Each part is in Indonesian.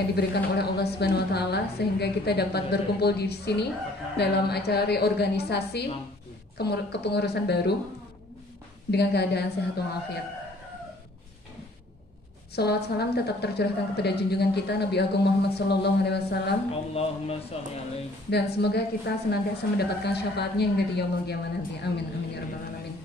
yang diberikan oleh Allah Subhanahu wa taala sehingga kita dapat berkumpul di sini dalam acara reorganisasi kepengurusan baru dengan keadaan sehat walafiat. Salawat salam tetap tercurahkan kepada junjungan kita Nabi Agung Muhammad sallallahu alaihi wasallam. Allahumma shalli alaihi. Dan semoga kita senantiasa mendapatkan syafaatnya hingga di yaumul qiyamah nanti. Amin amin ya rabbal alamin.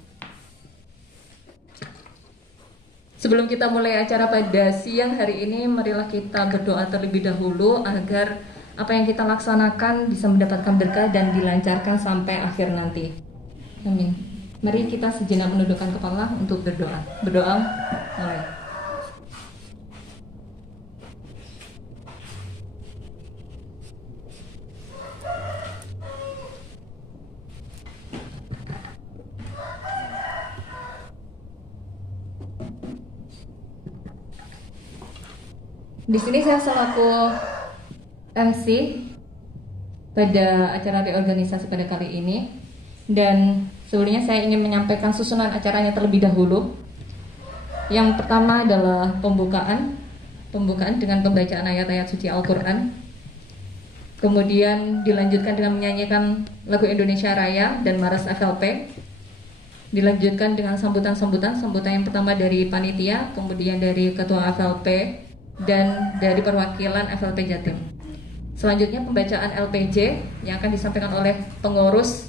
Sebelum kita mulai acara pada siang hari ini, marilah kita berdoa terlebih dahulu agar apa yang kita laksanakan bisa mendapatkan berkah dan dilancarkan sampai akhir nanti. Amin. Mari kita sejenak menundukkan kepala untuk berdoa. Berdoa mulai. Di sini saya selaku MC pada acara reorganisasi pada kali ini, dan sebelumnya saya ingin menyampaikan susunan acaranya terlebih dahulu. Yang pertama adalah pembukaan dengan pembacaan ayat-ayat suci Al-Quran. Kemudian dilanjutkan dengan menyanyikan lagu Indonesia Raya dan Maras FLP. Dilanjutkan dengan sambutan yang pertama dari panitia, kemudian dari ketua FLP, dan dari perwakilan FLP Jatim. Selanjutnya pembacaan LPJ yang akan disampaikan oleh pengurus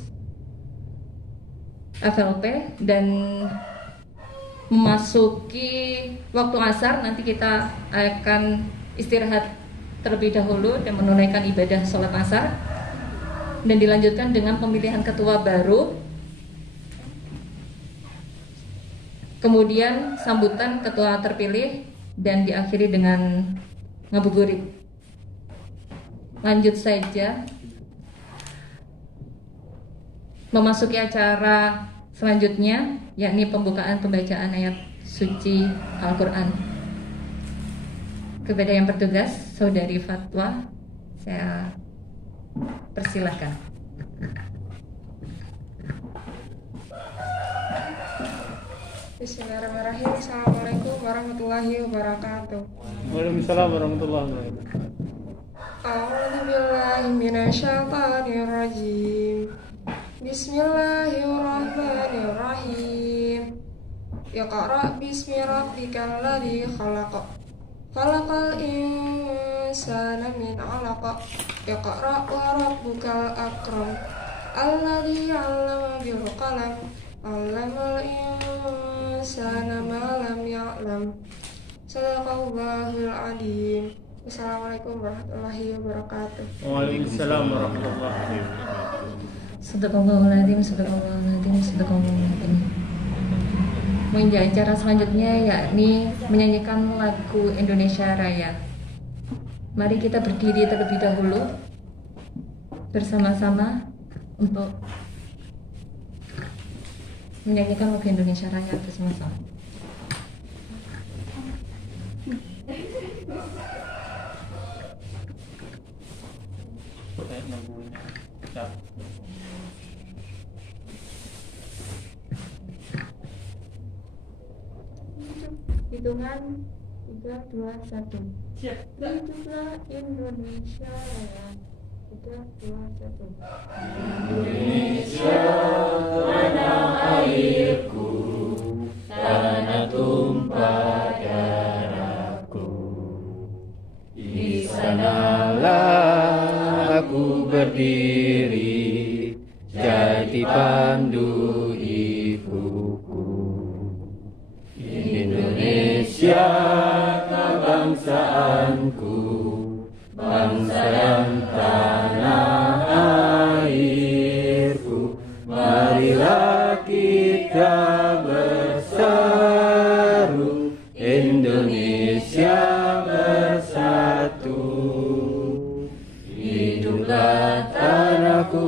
FLP, dan memasuki waktu asar nanti kita akan istirahat terlebih dahulu dan menunaikan ibadah sholat asar, dan dilanjutkan dengan pemilihan ketua baru, kemudian sambutan ketua terpilih, dan diakhiri dengan ngabuburit. Lanjut saja memasuki acara selanjutnya, yakni pembukaan pembacaan ayat suci Al-Quran. Kepada yang bertugas, Saudari Fatwa, saya persilahkan. Bismillahirrahmanirrahim. Assalamualaikum warahmatullahi wabarakatuh. Waalaikumsalam warahmatullahi wabarakatuh. A'udzu billahi minasyaitonir rajim. Bismillahirrahmanirrahim. Iqra bismi rabbikal ladzi khalaq. Khalaqal insana min 'alaq. Iqra wa rabbukal akram. Alladzi 'allama bil qalam. 'Allamal Wassalamualaikum warahmatullahi wabarakatuh. Waalaikumsalam warahmatullahi wabarakatuh. Sadaqallahul sadaqallahul sadaqallahul. Menjadi acara selanjutnya yakni menyanyikan lagu Indonesia Raya. Mari kita berdiri terlebih dahulu bersama-sama untuk menyanyikan lagu Indonesia Raya bersama-sama. Kayak lagunya. Cap. Hitungan 3, 2, 1. Hiduplah Indonesia Raya. 3, 2, 1. Indonesia, tanah airku, tanah tumpah darahku. Di sanalah aku berdiri, jadi pandu ibuku. Indonesia, kebangsaanku, bangsa dan tanah airku. Marilah kita berseru, Indonesia bersatu. Hiduplah tanahku,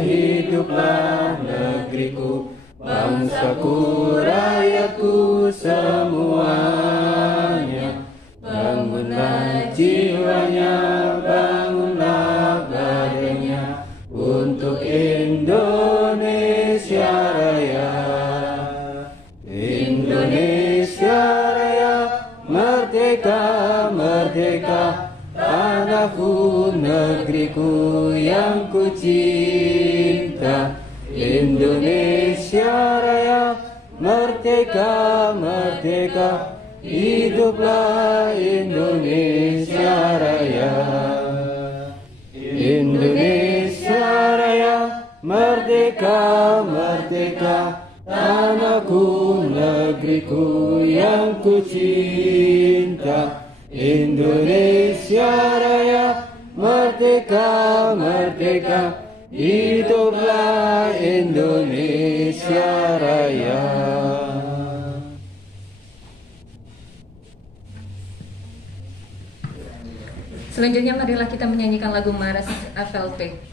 hiduplah negeriku, bangsaku, rakyatku semuanya. Bangunlah jiwanya, bangunlah badannya untuk Indonesia Raya. Indonesia Raya, merdeka, merdeka, tanahku, negeriku yang ku cinta. Indonesia Raya, merdeka, merdeka, hiduplah Indonesia Raya. Indonesia Raya, merdeka, merdeka, tanahku, negeriku yang ku cinta. Indonesia Raya, merdeka, merdeka, hiduplah Indonesia Raya. Selanjutnya marilah kita menyanyikan lagu Maras FLP.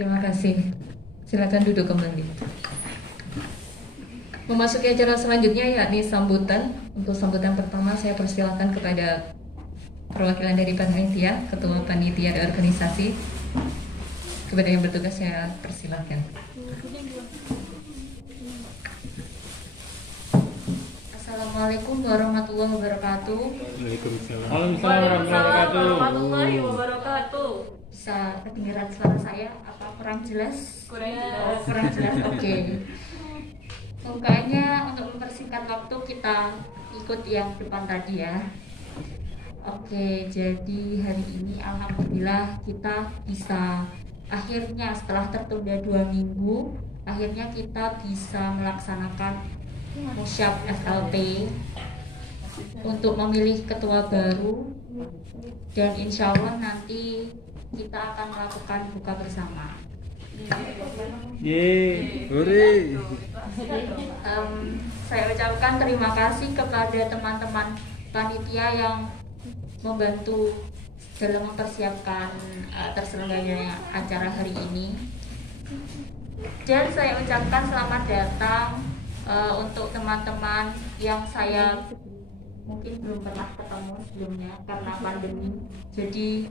Terima kasih. Silakan duduk kembali. Memasuki acara selanjutnya yakni sambutan. Untuk sambutan pertama saya persilakan kepada perwakilan dari panitia, ketua panitia dan organisasi. Kepada yang bertugas saya persilakan. Assalamualaikum warahmatullahi wabarakatuh. Waalaikumsalam warahmatullahi wabarakatuh. Bisa kedengaran suara saya? Apa kurang jelas? Kurang jelas. Oke. Kayaknya untuk mempersingkat waktu kita ikut yang depan tadi ya. Oke, jadi hari ini alhamdulillah kita bisa akhirnya setelah tertunda 2 minggu, akhirnya kita bisa melaksanakan musyab FLP untuk memilih ketua baru, dan insya Allah nanti kita akan melakukan buka bersama. Hore. Saya ucapkan terima kasih kepada teman-teman panitia yang membantu dalam mempersiapkan terselenggaranya acara hari ini, dan saya ucapkan selamat datang untuk teman-teman yang saya mungkin belum pernah ketemu sebelumnya karena pandemi, jadi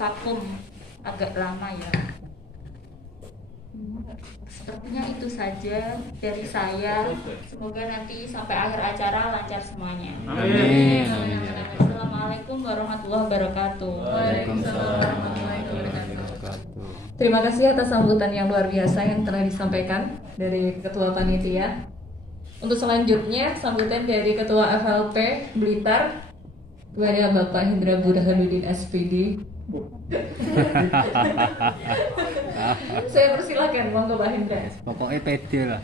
vakum agak lama ya. Sepertinya itu saja dari saya. Semoga nanti sampai akhir acara lancar semuanya. Amin. Assalamualaikum warahmatullahi wabarakatuh. Waalaikumsalam warahmatullahi wabarakatuh. Terima kasih atas sambutan yang luar biasa yang telah disampaikan dari Ketua Panitia. Untuk selanjutnya sambutan dari Ketua FLP Blitar kepada Bapak Hendra Burhanuddin SPD. Saya persilakan, monggo Pak Hendra. Pokoknya pede lah.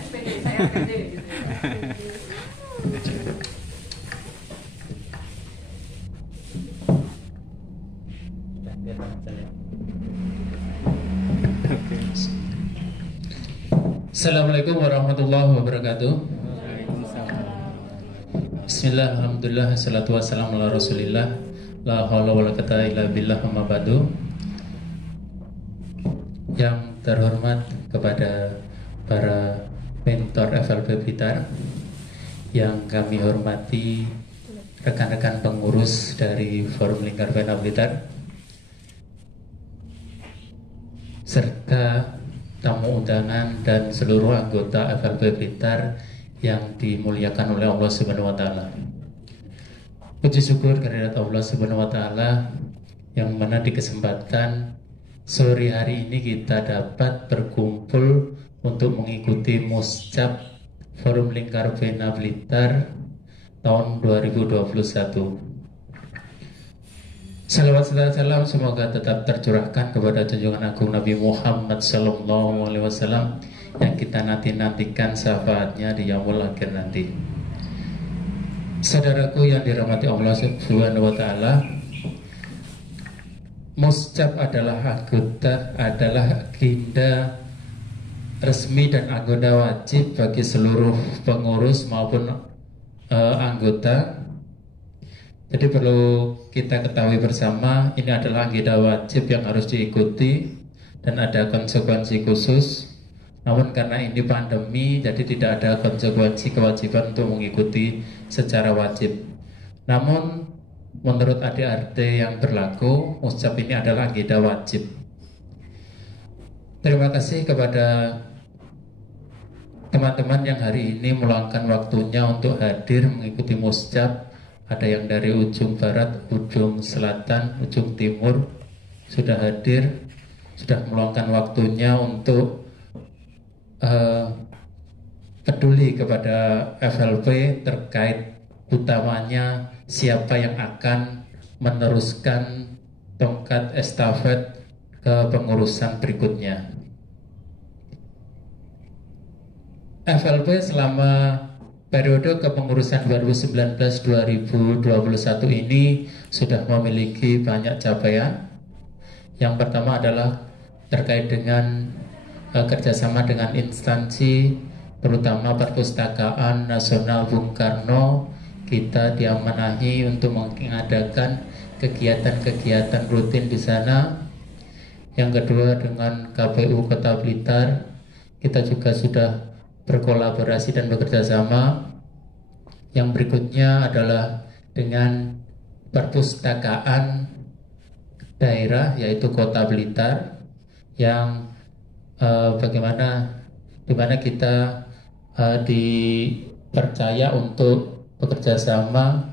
SPD, saya PD. Assalamualaikum warahmatullahi wabarakatuh. Bismillah, alhamdulillah, salatu wassalamu ala rasulillah, la hawla wa la quwwata illa billah, amma ba'du. Yang terhormat kepada para mentor FLP Blitar, yang kami hormati rekan-rekan pengurus dari Forum Lingkar Pena Blitar, serta tamu undangan dan seluruh anggota FLP Blitar yang dimuliakan oleh Allah Subhanahu wa taala. Puji syukur kehadirat Allah Subhanahu wa taala yang mana di kesempatan sore hari ini kita dapat berkumpul untuk mengikuti Musyab Forum Lingkar Pena Blitar tahun 2021. Salawat serta salam semoga tetap tercurahkan kepada junjungan agung Nabi Muhammad Sallallahu Alaihi Wasallam yang kita nantikan syafaatnya di yaumul akhir nanti. Saudaraku yang dirahmati Allah Subhanahu Wa Taala, Musyab adalah agenda resmi dan anggota wajib bagi seluruh pengurus maupun anggota. Jadi perlu kita ketahui bersama, ini adalah agenda wajib yang harus diikuti dan ada konsekuensi khusus. Namun karena ini pandemi, jadi tidak ada konsekuensi kewajiban untuk mengikuti secara wajib. Namun menurut ADRT yang berlaku, Musyab ini adalah agenda wajib. Terima kasih kepada teman-teman yang hari ini meluangkan waktunya untuk hadir mengikuti Musyab. Ada yang dari ujung barat, ujung selatan, ujung timur sudah hadir, sudah meluangkan waktunya untuk peduli kepada FLP terkait utamanya siapa yang akan meneruskan tongkat estafet ke pengurusan berikutnya. FLP selama periode kepengurusan 2019-2021 ini sudah memiliki banyak capaian. Yang pertama adalah terkait dengan kerjasama dengan instansi, terutama Perpustakaan Nasional Bung Karno. Kita diamanahi untuk mengadakan kegiatan-kegiatan rutin di sana. Yang kedua dengan KPU Kota Blitar, kita juga sudah berkolaborasi dan bekerja sama. Yang berikutnya adalah dengan perpustakaan daerah, yaitu Kota Blitar, yang dimana kita dipercaya untuk bekerja sama.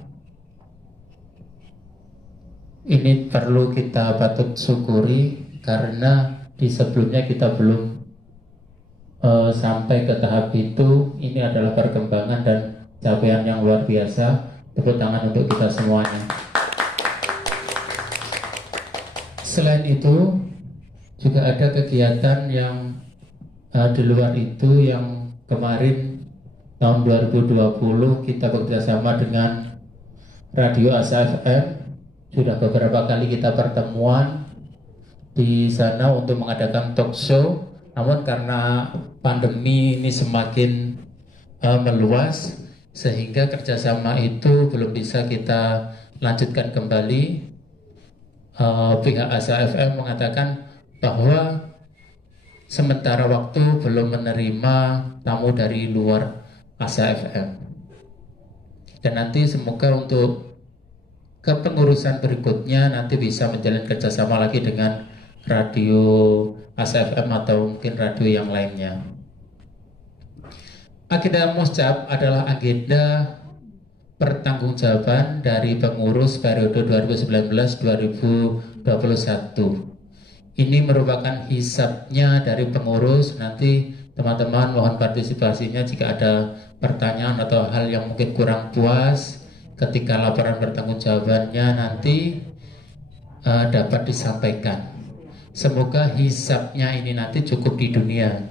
Ini perlu kita patut syukuri karena di sebelumnya kita belum sampai ke tahap itu. Ini adalah perkembangan dan capaian yang luar biasa. Tepuk tangan untuk kita semuanya. Selain itu juga ada kegiatan yang di luar itu, yang kemarin tahun 2020 kita bekerjasama dengan Radio Asa FM. Sudah beberapa kali kita pertemuan di sana untuk mengadakan talk show. Namun karena pandemi ini semakin meluas, sehingga kerjasama itu belum bisa kita lanjutkan kembali. Pihak Asa FM mengatakan bahwa sementara waktu belum menerima tamu dari luar Asa FM. Dan nanti semoga untuk kepengurusan berikutnya nanti bisa menjalin kerjasama lagi dengan radio Asa FM atau mungkin radio yang lainnya. Agenda Muscap adalah agenda pertanggungjawaban dari pengurus periode 2019-2021. Ini merupakan hisabnya dari pengurus. Nanti teman-teman mohon partisipasinya jika ada pertanyaan atau hal yang mungkin kurang puas ketika laporan pertanggungjawabannya nanti dapat disampaikan. Semoga hisabnya ini nanti cukup di dunia.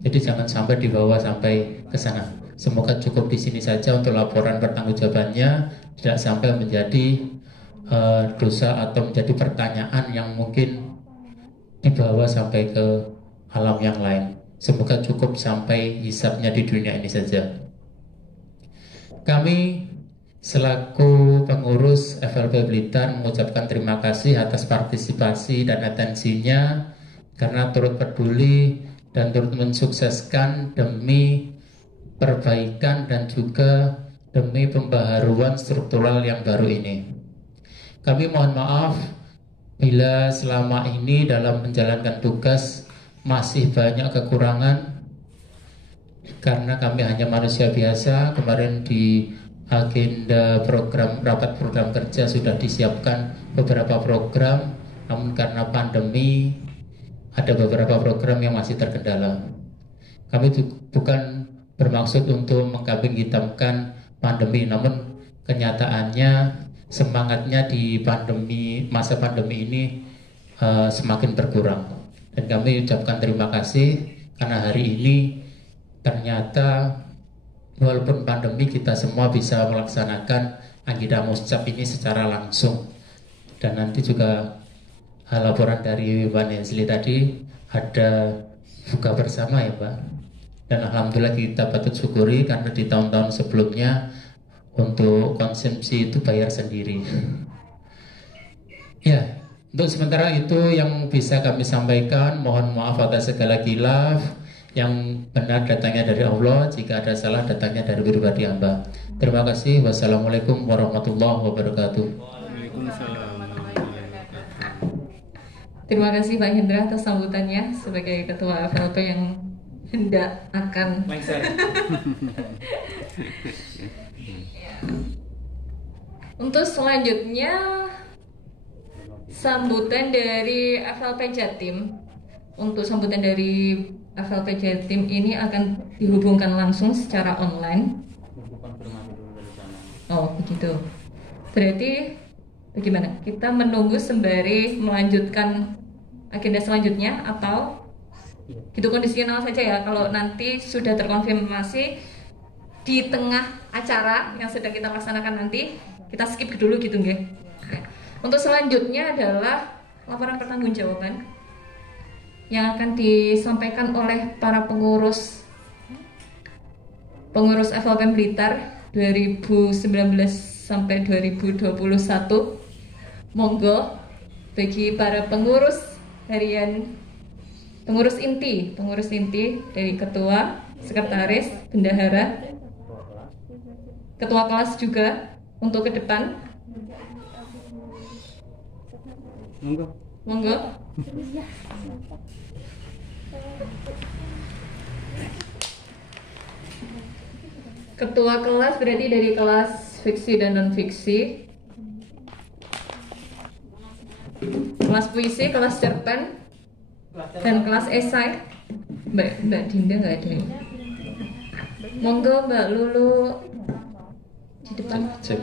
Jadi jangan sampai dibawa sampai ke sana. Semoga cukup di sini saja untuk laporan pertanggungjawabannya, tidak sampai menjadi dosa atau menjadi pertanyaan yang mungkin dibawa sampai ke alam yang lain. Semoga cukup sampai hisabnya di dunia ini saja. Kami selaku pengurus FLP Blitar mengucapkan terima kasih atas partisipasi dan atensinya karena turut peduli dan turut mensukseskan demi perbaikan dan juga demi pembaharuan struktural yang baru ini. Kami mohon maaf bila selama ini dalam menjalankan tugas masih banyak kekurangan karena kami hanya manusia biasa. Kemarin di agenda rapat program kerja sudah disiapkan beberapa program, namun karena pandemi ada beberapa program yang masih terkendala. Kami bukan bermaksud untuk mengkambing hitamkan pandemi, namun kenyataannya semangatnya di masa pandemi ini semakin berkurang. Dan kami ucapkan terima kasih karena hari ini ternyata walaupun pandemi kita semua bisa melaksanakan agenda Muscap ini secara langsung. Dan nanti juga laporan dari Mbak Nesli tadi ada buka bersama ya Pak. Dan alhamdulillah kita patut syukuri karena di tahun-tahun sebelumnya untuk konsumsi itu bayar sendiri. Ya, untuk sementara itu yang bisa kami sampaikan. Mohon maaf atas segala khilaf. Yang benar datangnya dari Allah, jika ada salah datangnya dari pribadi hamba. Terima kasih. Wassalamualaikum warahmatullahi wabarakatuh. Terima kasih Pak Hendra atas sambutannya sebagai Ketua FLP yang hendak akan Untuk selanjutnya sambutan dari FLP Jatim. Untuk sambutan dari FLP Jatim ini akan dihubungkan langsung secara online. Oh begitu. Berarti bagaimana? Kita menunggu sembari melanjutkan agenda selanjutnya atau gitu kondisional saja ya? Kalau nanti sudah terkonfirmasi di tengah acara yang sedang kita laksanakan nanti, kita skip dulu gitu nggih. Untuk selanjutnya adalah laporan pertanggungjawaban yang akan disampaikan oleh para pengurus FLP Blitar 2019 sampai 2021. Monggo bagi para pengurus harian Pengurus inti dari ketua, sekretaris, bendahara, ketua kelas juga untuk ke depan. Monggo. Ketua kelas berarti dari kelas fiksi dan non fiksi. Kelas puisi, kelas cerpen, dan kelas esai. Mbak Dinda nggak ada ya? Monggo Mbak Lulu di depan. Cek.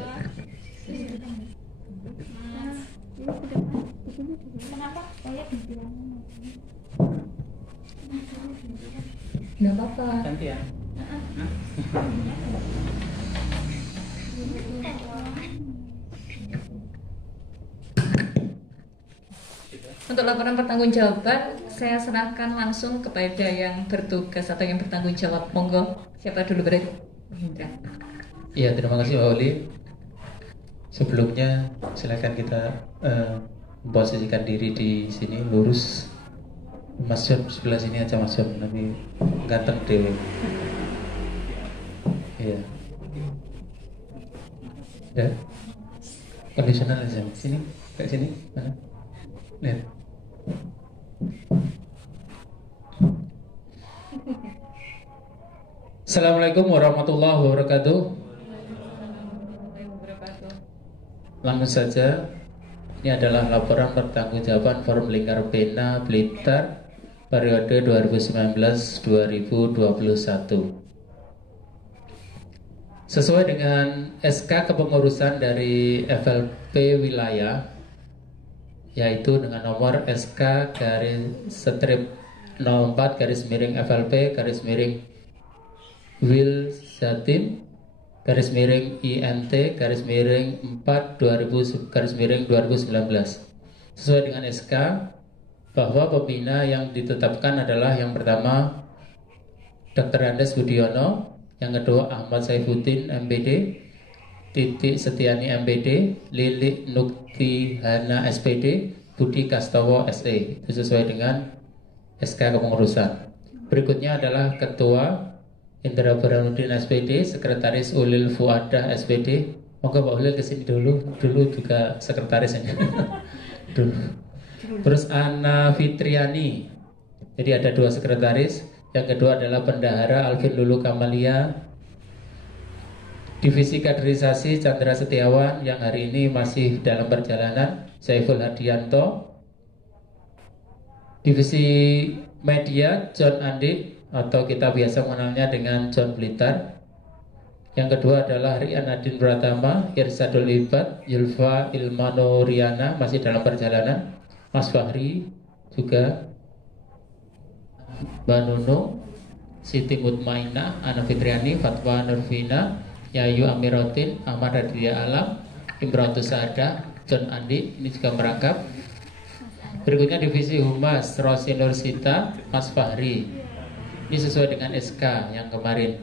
Nggak apa-apa. Ganti ya. Untuk laporan pertanggungjawaban, saya serahkan langsung kepada yang bertugas atau yang bertanggung jawab. Monggo, siapa dulu berarti? Indra. Iya, terima kasih Mbak Uli. Sebelumnya silakan kita memposisikan diri di sini lurus. Mas John sebelah sini aja Mas John, nanti ganteng dewe. Iya. Ya. Kondisional aja. Sini, kayak sini. Mana? Lihat. Assalamualaikum warahmatullahi wabarakatuh. Langsung saja, ini adalah laporan pertanggungjawaban Forum Lingkar Pena Blitar periode 2019-2021. Sesuai dengan SK kepengurusan dari FLP wilayah, yaitu dengan nomor SK /strip 04 FLP Wil Zatim /INT /4 2019. Sesuai dengan SK bahwa pembina yang ditetapkan adalah yang pertama Dr. Andes Budiono, yang kedua Ahmad Saifuddin MPD, Titik Setiani MPD, Lilik Nuktihana SPD, Budi Kastowo SE. Itu sesuai dengan SK kepengurusan. Berikutnya adalah Ketua Indra Burhanuddin SPD, Sekretaris Ulil Fuadah SPD. Monggo Pak Ulil kesini dulu juga sekretarisnya. Dulu. Terus Ana Fitriani. Jadi ada dua sekretaris. Yang kedua adalah Bendahara Alvin Lulu Kamalia. Divisi Kaderisasi Chandra Setiawan yang hari ini masih dalam perjalanan, Saiful Hadianto. Divisi Media John Andi, atau kita biasa mengenalnya dengan John Blitar. Yang kedua adalah Rian Nadine Pratama, Irsadul Ibad, Yulfa Ilmano Riana masih dalam perjalanan. Mas Fahri juga, Mbak Nunung, Siti Mutmainah, Ana Fitriani, Fatwa Nurvina, Yayu Amirotin, Ahmad Raditya Alam, Imratus Saadah, John Andi, ini juga merangkap. Berikutnya Divisi Humas Rosi Nursita, Mas Fahri. Ini sesuai dengan SK yang kemarin.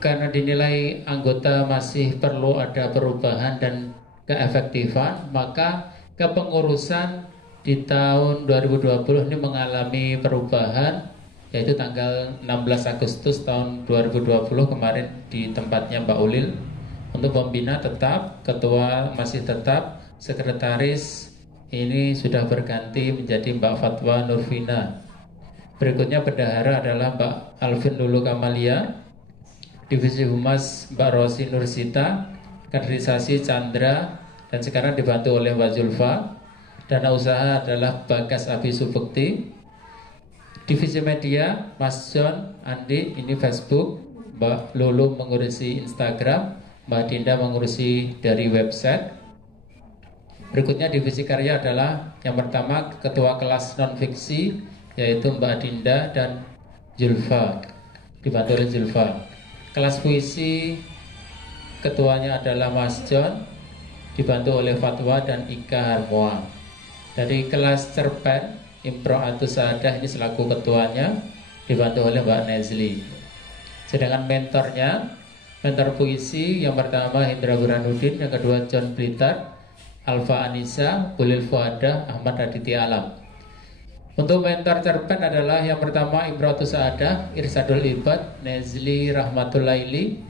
Karena dinilai anggota masih perlu ada perubahan dan keefektifan, maka kepengurusan di tahun 2020 ini mengalami perubahan, yaitu tanggal 16 Agustus tahun 2020 kemarin di tempatnya Mbak Ulil. Untuk pembina tetap, ketua masih tetap, sekretaris ini sudah berganti menjadi Mbak Fatwa Nurvina. Berikutnya bendahara adalah Mbak Alvin Lulu Kamalia, divisi humas Mbak Rosi Nursita, kaderisasi Chandra, dan sekarang dibantu oleh Mbak Zulfa. Dana usaha adalah Bagas Abi Subekti. Divisi media Mas John Andi, ini Facebook. Mbak Lulu mengurusi Instagram, Mbak Dinda mengurusi dari website. Berikutnya divisi karya adalah yang pertama ketua kelas non fiksi, yaitu Mbak Dinda dan Zulfa, dibantu oleh Zulfa. Kelas puisi ketuanya adalah Mas John, dibantu oleh Fatwa dan Ika Harmoa. Dari kelas cerpen Imro'atus Saadah ini selaku ketuanya, dibantu oleh Mbak Nezli. Sedangkan mentor puisi yang pertama Hendra Burhanuddin, yang kedua John Blitar, Alfa Anissa, Ulil Fuadah, Ahmad Raditya Alam. Untuk mentor cerpen adalah yang pertama Imratus Saadah, Irsadul Ibad, Nezli Rahmatulaili,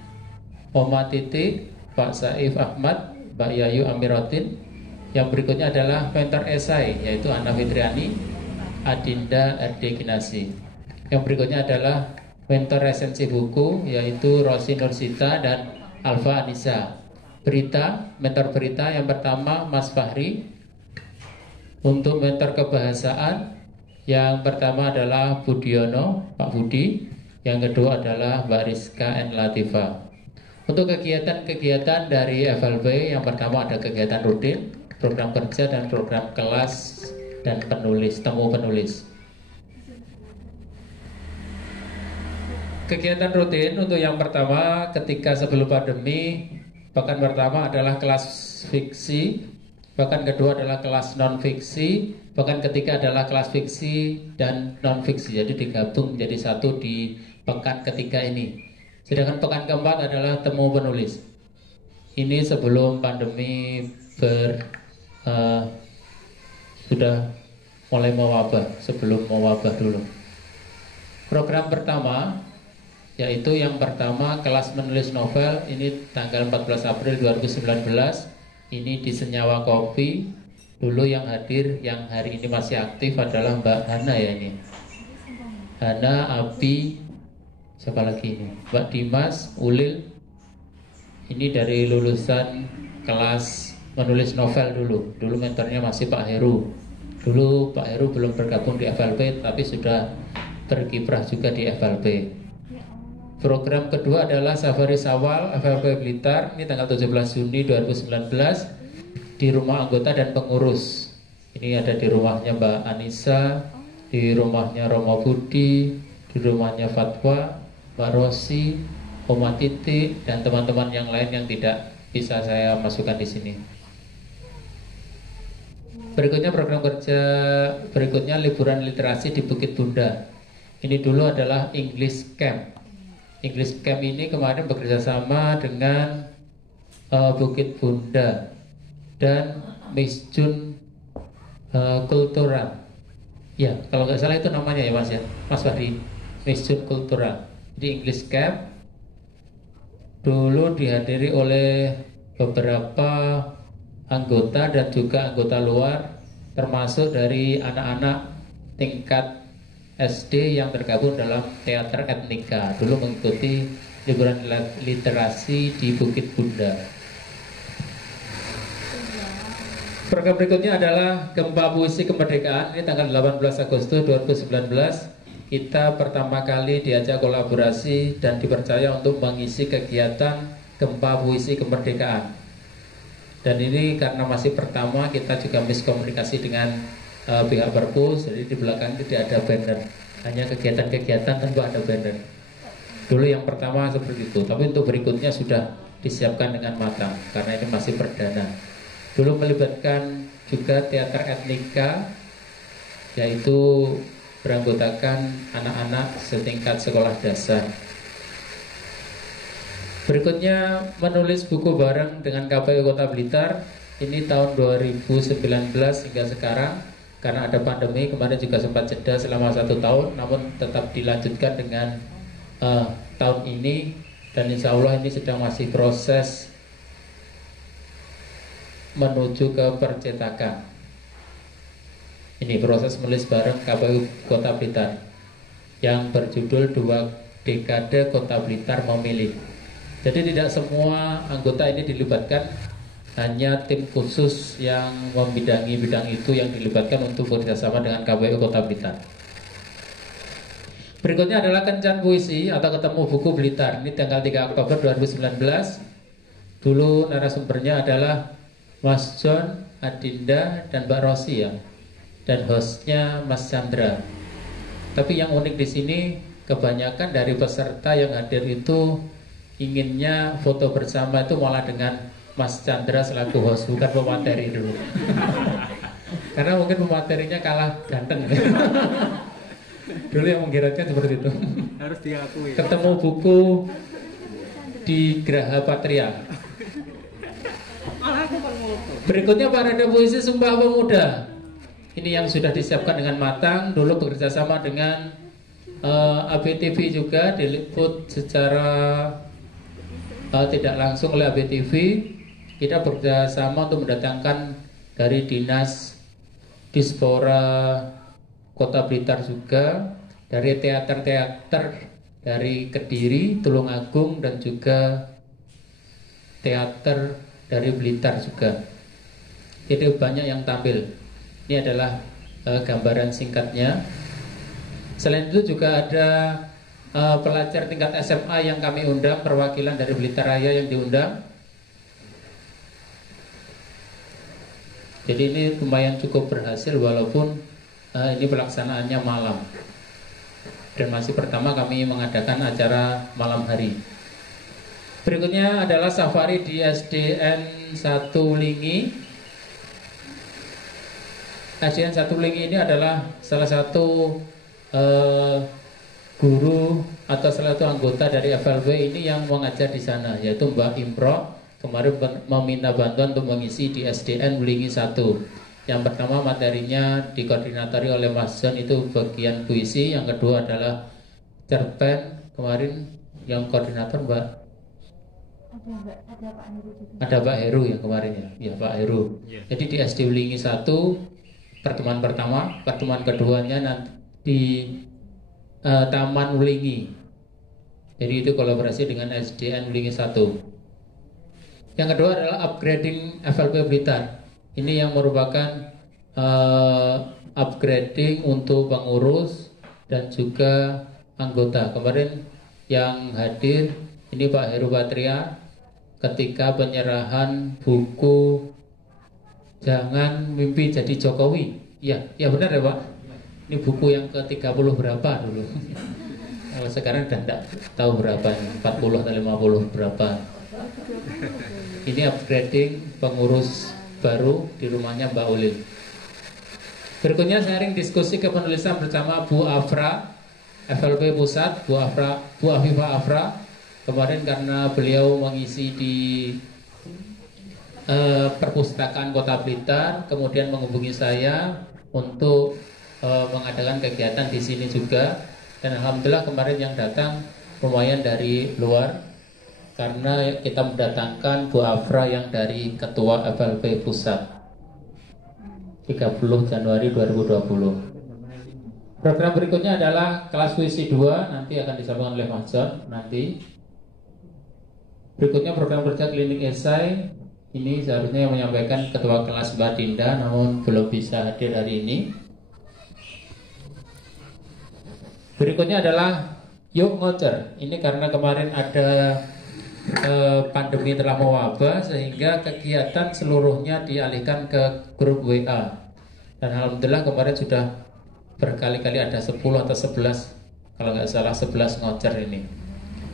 Oma Titi, Pak Saif Ahmad, Mbak Yayu Amiratin. Yang berikutnya adalah mentor esai, yaitu Ana Fitriani, Adinda Ade Kinasi. Yang berikutnya adalah mentor resensi buku, yaitu Rosi Nursita dan Alfa Anissa. Berita, mentor berita yang pertama Mas Fahri. Untuk mentor kebahasaan yang pertama adalah Budiono, Pak Budi. Yang kedua adalah Mbak Rizka N. Latifa. Untuk kegiatan-kegiatan dari FLB, yang pertama ada kegiatan rutin, program kerja dan program kelas dan penulis, temu penulis. Kegiatan rutin untuk yang pertama ketika sebelum pandemi, pekan pertama adalah kelas fiksi, pekan kedua adalah kelas non fiksi, pekan ketiga adalah kelas fiksi dan non fiksi. Jadi digabung menjadi satu di pekan ketiga ini. Sedangkan pekan keempat adalah temu penulis. Ini sebelum pandemi sudah mulai mewabah, sebelum mewabah dulu. Program pertama yaitu yang pertama kelas menulis novel, ini tanggal 14 April 2019. Ini di Senyawa Kopi. Dulu yang hadir, yang hari ini masih aktif adalah Mbak Hana ya ini. Hana, Abi, siapa lagi ini? Mbak Dimas, Ulil. Ini dari lulusan kelas menulis novel dulu. Dulu mentornya masih Pak Heru. Dulu Pak Heru belum bergabung di FLB, tapi sudah berkiprah juga di FLB. Program kedua adalah Safari Sawal FLB Blitar. Ini tanggal 17 Juni 2019 di rumah anggota dan pengurus. Ini ada di rumahnya Mbak Anissa, di rumahnya Romo Budi, di rumahnya Fatwa, Mbak Rosi, Oma Titi, dan teman-teman yang lain yang tidak bisa saya masukkan di sini. Berikutnya program kerja berikutnya liburan literasi di Bukit Bunda. Ini dulu adalah English Camp. English Camp ini kemarin bekerja sama dengan Bukit Bunda dan Miss Jun Kultural. Ya, kalau nggak salah itu namanya ya Mas ya, Mas Fahri. Miss Jun Kultural. Di English Camp dulu dihadiri oleh beberapa anggota dan juga anggota luar, termasuk dari anak-anak tingkat SD yang tergabung dalam teater etnika. Dulu mengikuti liburan literasi di Bukit Bunda. Program berikutnya adalah Gempa Puisi Kemerdekaan. Ini tanggal 18 Agustus 2019. Kita pertama kali diajak kolaborasi dan dipercaya untuk mengisi kegiatan Gempa Puisi Kemerdekaan. Dan ini karena masih pertama, kita juga miskomunikasi dengan pihak Perpus, jadi di belakang tidak ada banner, hanya kegiatan-kegiatan tentu ada banner. Dulu yang pertama seperti itu, tapi untuk berikutnya sudah disiapkan dengan matang karena ini masih perdana. Dulu melibatkan juga teater etnika, yaitu beranggotakan anak-anak setingkat sekolah dasar. Berikutnya menulis buku bareng dengan KPU Kota Blitar. Ini tahun 2019 hingga sekarang. Karena ada pandemi, kemarin juga sempat jeda selama 1 tahun, namun tetap dilanjutkan dengan tahun ini. Dan insya Allah ini sedang masih proses menuju ke percetakan. Ini proses menulis bareng KPU Kota Blitar yang berjudul 2 Dekade Kota Blitar Memilih. Jadi tidak semua anggota ini dilibatkan, hanya tim khusus yang membidangi bidang itu yang dilibatkan untuk bekerjasama dengan KPU Kota Blitar. Berikutnya adalah Kencan Puisi atau Ketemu Buku Blitar. Ini tanggal 3 Oktober 2019. Dulu narasumbernya adalah Mas John, Adinda, dan Mbak Rosi ya. Dan hostnya Mas Chandra. Tapi yang unik di sini kebanyakan dari peserta yang hadir itu inginnya foto bersama itu malah dengan Mas Chandra selaku host, bukan pemateri dulu. Karena mungkin pematerinya kalah ganteng. Dulu yang menggerakkan seperti itu. Harus diakui. Ketemu buku di Graha Patria. Berikutnya Parade Puisi Sumpah Pemuda. ini yang sudah disiapkan dengan matang. Dulu bekerja sama dengan ABTV juga, diliput secara tidak langsung oleh ABTV. Kita bekerja sama untuk mendatangkan dari Dinas Dispora Kota Blitar juga, dari teater-teater dari Kediri, Tulungagung, dan juga teater dari Blitar juga. Jadi banyak yang tampil. Ini adalah gambaran singkatnya. Selain itu juga ada pelajar tingkat SMA yang kami undang, perwakilan dari Blitar Raya yang diundang. Jadi ini lumayan cukup berhasil walaupun ini pelaksanaannya malam. Dan masih pertama kami mengadakan acara malam hari. Berikutnya adalah safari di SDN 1 Lingi. SDN 1 Lingi ini adalah salah satu guru atau salah satu anggota dari FLB ini yang mengajar di sana, yaitu Mbak Imro. Kemarin meminta bantuan untuk mengisi di SDN Lingi 1. Yang pertama materinya dikoordinatori oleh Mas John, itu bagian puisi. Yang kedua adalah cerpen. Kemarin yang koordinator Mbak ada Pak Heru yang kemarin ya Pak Heru. Jadi di SD Lingi 1 pertemuan pertama, pertemuan keduanya nanti di Taman Wulingi. Jadi itu kolaborasi dengan SDN Wulingi 1. Yang kedua adalah upgrading FLB Blitar. Ini yang merupakan upgrading untuk pengurus dan juga anggota. Kemarin yang hadir ini Pak Heru Patria ketika penyerahan buku Jangan Mimpi Jadi Jokowi. Ya benar ya Pak. Ini buku yang ke-30 berapa dulu. Kalau sekarang udah tidak tahu berapa, 40 atau 50 berapa. Ini upgrading pengurus baru di rumahnya Mbak Ulil. Berikutnya sharing diskusi kepenulisan bersama Bu Afra, FLB Pusat, Bu Afifah Afra. Kemarin karena beliau mengisi di perpustakaan Kota Blitar, kemudian menghubungi saya untuk mengadakan kegiatan di sini juga. Dan alhamdulillah kemarin yang datang lumayan dari luar, karena kita mendatangkan Bu Afra yang dari Ketua FLB Pusat 30 Januari 2020. Program berikutnya adalah kelas puisi 2, nanti akan disampaikan oleh Mas John nanti. Berikutnya program kerja klinik esai. Ini seharusnya yang menyampaikan Ketua kelas Mbak Dinda, namun belum bisa hadir hari ini. Berikutnya adalah Yuk Ngocer. Ini karena kemarin ada pandemi telah mewabah, sehingga kegiatan seluruhnya dialihkan ke grup WA. Dan alhamdulillah kemarin sudah berkali-kali ada 10 atau 11, kalau nggak salah 11 ngocer ini.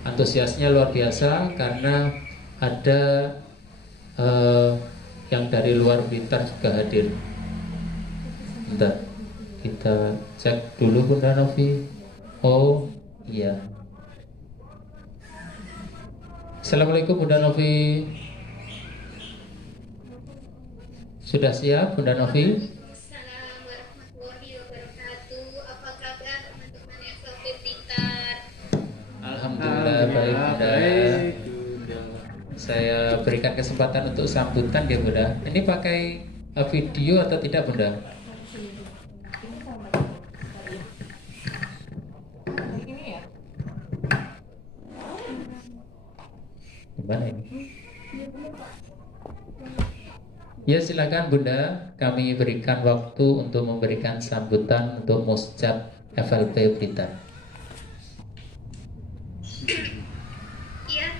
Antusiasnya luar biasa karena ada yang dari luar Blitar juga hadir. Bentar, kita cek dulu Bunda Novi. Oh iya. Assalamualaikum Bunda Novi. Sudah siap Bunda Novi? Assalamualaikum warahmatullahi wabarakatuh. Apa kabar teman-teman FLB Blitar? Alhamdulillah baik Bunda. Saya berikan kesempatan untuk sambutan ya Bunda. Ini pakai video atau tidak Bunda? Gimana ini? Ya silakan Bunda, kami berikan waktu untuk memberikan sambutan untuk Muscap FLB Blitar. Ya,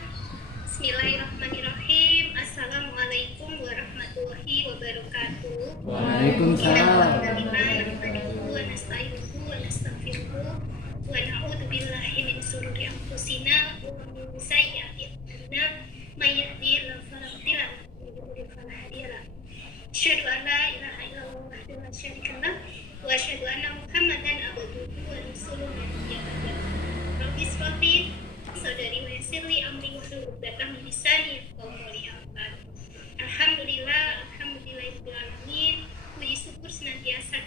Bismillahirrahmanirrahim. Assalamualaikum warahmatullahi wabarakatuh. Waalaikumsalam. Wa na'udzu billahi min shururi anfusina wa min sayyiati a'malina. May yahdihillahu fala mudilla lahu wa may yudlil fala hadiya lahu. Asyhadu an la ilaha illallah wahdahu la syarika lahu wa asyhadu anna Muhammadan abduhu wa rasuluhu. Rabbi sholli saudari wa yassirli amri wahlul 'uqdatam min lisani yafqahu qawli. Alhamdulillahirabbil alamin. Puji syukur senantiasa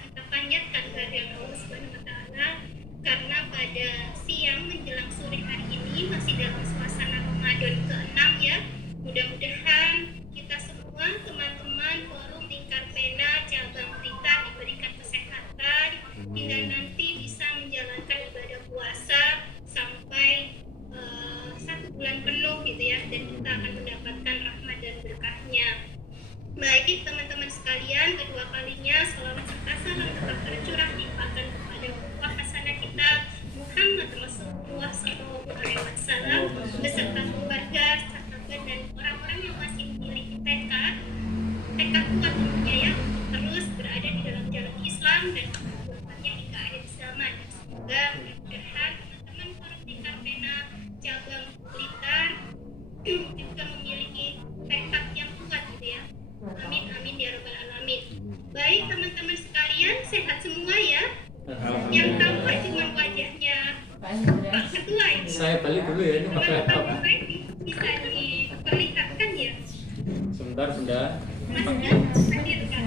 karena pada siang menjelang sore hari ini masih dalam suasana Ramadan ke-6 ya. Mudah-mudahan kita semua teman-teman forum Lingkar Pena cabang Blitar diberikan kesehatan hingga nanti bisa menjalankan ibadah puasa sampai 1 bulan penuh gitu ya, dan kita akan mendapatkan rahmat dan berkahnya. Baik teman-teman sekalian, kedua kalinya salawat serta salam tetap tercurah limpahkan kepada ukhuwah hasanah kita Muhammad Rasulullah SAW beserta keluarga, sahabat dan orang-orang yang masih memiliki tekad kuat tentunya ya, terus berada di dalam jalan Islam dan kehidupannya hingga akhir zaman. Semoga mudah-mudahan teman-teman forum Lingkar Pena cabang Blitar juga memiliki tekad yang kuat gitu ya. Amin amin ya rabbal alamin. Baik teman-teman sekalian, sehat semua ya. Yang tampak cuma wajahnya Pak Ketua ini. Saya balik dulu ya, ini pakai laptop. Bisa diperlihatkan ya. Sebentar. Mas Jan hadir kan?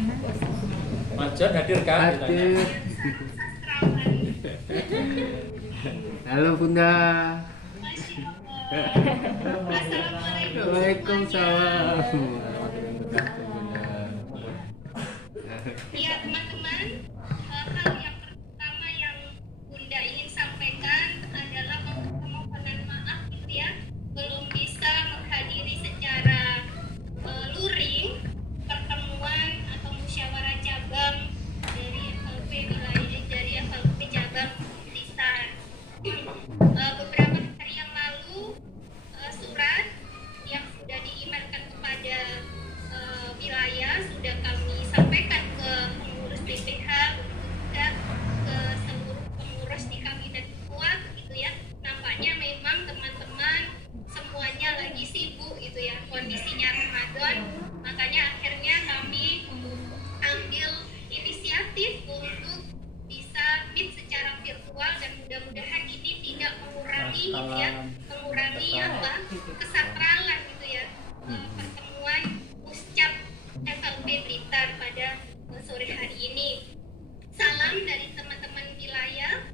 Mas Jan hadir kan? Hadir. Sastrawan. Halo Bunda. Masya Allah. Assalamualaikum. Waalaikumsalam. Ya teman-teman, hal yang pertama yang Bunda ingin sampaikan adalah permohonan maaf gitu ya, belum bisa menghadiri secara luring pertemuan atau musyawarah cabang dari FLP wilayah dari FLP cabang Blitar. Beberapa hari yang lalu surat yang sudah diimarkan kepada wilayah sudah kami sampaikan ke pengurus BPH, juga ke seluruh pengurus di kabinet kuat gitu ya. Nampaknya memang teman-teman semuanya lagi sibuk gitu ya, kondisinya Ramadan, makanya akhirnya kami ambil inisiatif untuk bisa meet secara virtual dan mudah-mudahan ini tidak mengurangi gitu ya, kesakralan gitu ya, pertemuan muscap FLP Blitar pada sore hari ini. Salam dari teman-teman wilayah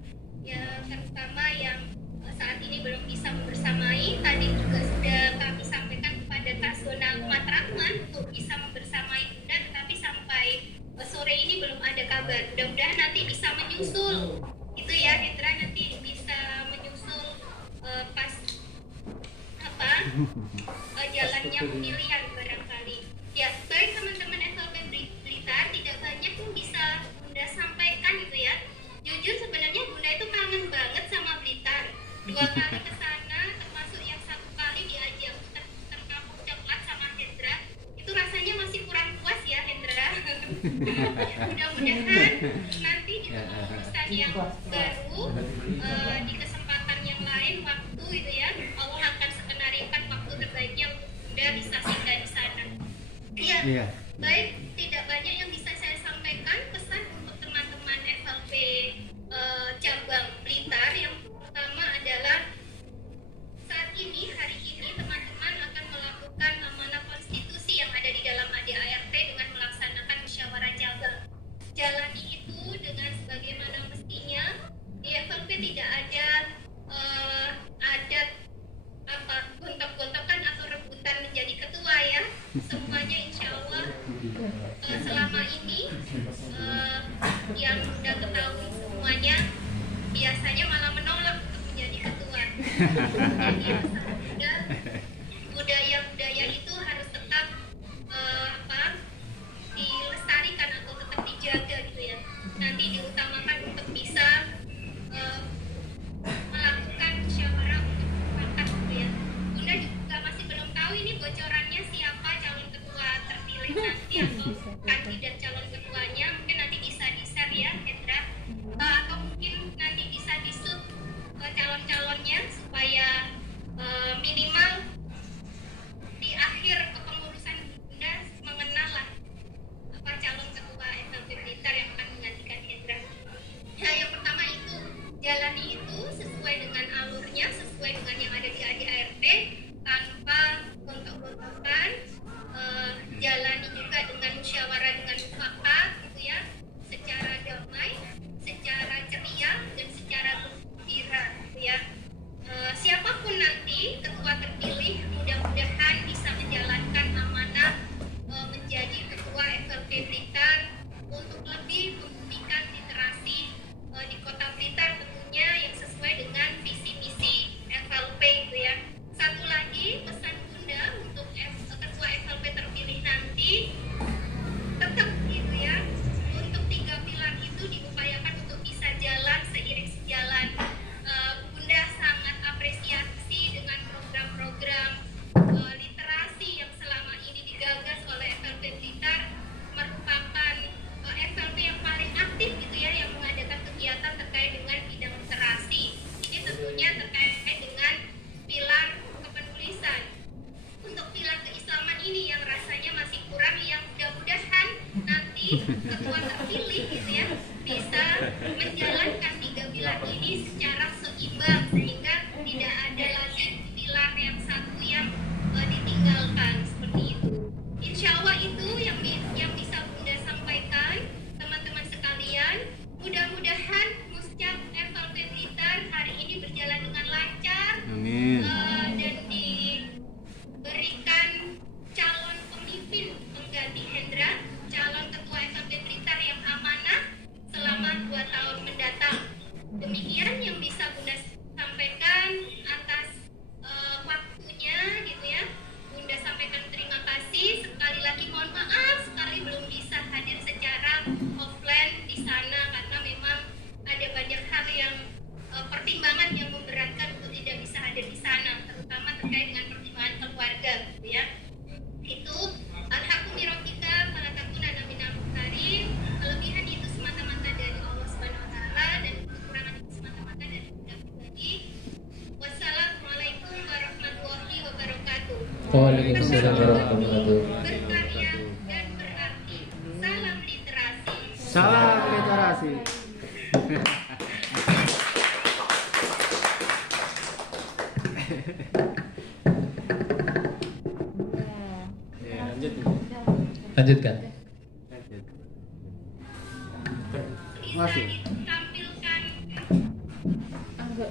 ya, terutama yang saat ini belum bisa membersamai. Tadi juga sudah kami sampaikan kepada Kasona Matraman untuk bisa membersamai Bunda, tetapi sampai sore ini belum ada kabar. Mudah-mudahan nanti bisa menyusul itu ya Hendra, nanti bisa menyusul pas jalannya pemilihan barangkali. Ya, baik teman-teman FLP Blitar, tidak banyak yang bisa Bunda sampaikan gitu ya. Jujur sebenarnya Bunda itu kangen banget sama Blitar. 2 kali ke sana, termasuk yang 1 kali diajak terkampung coklat sama Hendra. Itu rasanya masih kurang puas ya Hendra. Mudah-mudahan nanti di keputusan yang baru, di kesempatan yang lain waktu itu ya, Allah akan skenariokan waktu terbaiknya untuk Bunda bisa singgah di sana. Iya. Baik, tidak banyak yang bisa saya sampaikan. Pesan untuk teman-teman FLP cabang Blitar yang pertama adalah saat ini, hari ini teman-teman akan melakukan amanah konstitusi yang ada di dalam ADART dengan melaksanakan musyawarah cabang. Jalani itu dengan sebagaimana mestinya. Di FLP tidak ada adat gontok-gontokan atau rebutan menjadi ketua ya. Semuanya insya Allah selama ini yang sudah ketahui semuanya biasanya malah menolak untuk menjadi ketua. Jadi budaya itu harus tetap dilestarikan atau tetap dijaga gitu ya. Nanti diutamakan untuk bisa melakukan musyawarah untuk mengangkat gitu ya. Bunda juga masih belum tahu ini bocorannya siapa calon ketua terpilih nanti atau kandidat calon ketuanya. Mungkin nanti bisa di-share ya Hendra, atau mungkin nanti bisa di-shoot calon-calonnya supaya minimal di akhir kepengurusan Bunda mengenal lah calon ketua FLP Blitar yang akan menggantikan Hendra. menjalankan 3 pilar ini secara seimbang sehingga tidak ada lagi pilar yang satu yang ditinggalkan seperti itu. Insya Allah itu yang bisa Bunda sampaikan teman-teman sekalian. Mudah-mudahan Muscap FLP Blitar hari ini berjalan dengan lancar. Amin. Dan diberikan calon pemimpin pengganti Hendra, calon ketua FLP Blitar yang amanah selama 2 tahun mendatang. Demikian yang bisa Bunda sampaikan atas waktunya gitu ya. Bunda sampaikan terima kasih. Sekali lagi mohon maaf sekali belum bisa hadir secara offline di sana karena memang ada banyak hal yang pertimbangan yang memberatkan untuk tidak bisa hadir di sana, terutama terkait dengan pertimbangan keluarga gitu ya. Itu alhamdulillah kita para takuna minal karim. Kelebihan itu semata-mata dari Allah Subhanahu wa taala dan kekurangan itu semata-mata dari Bunda pribadi. Wassalamualaikum warahmatullahi wabarakatuh. Waalaikumsalam warahmatullahi wabarakatuh. Berkarya dan berarti. Salam literasi. Salam literasi. Ya, lanjut. Lanjutkan. Bisa Masih. ditampilkan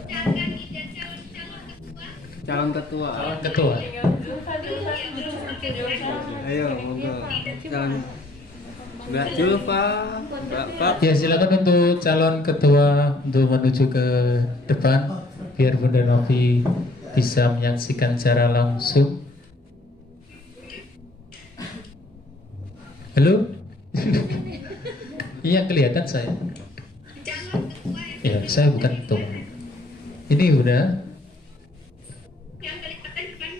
jangan tidak calon ketua. Calon ketua. Ketua. Ayo, monggo. Calon Mbak Julfa, Mbak Pak. Ya, silakan untuk calon ketua untuk menuju ke depan biar Bunda Novi bisa menyaksikan secara langsung. Halo? Iya, kelihatan saya. Ya, saya bukan ketua. Ini udah. Yang kelihatan bukan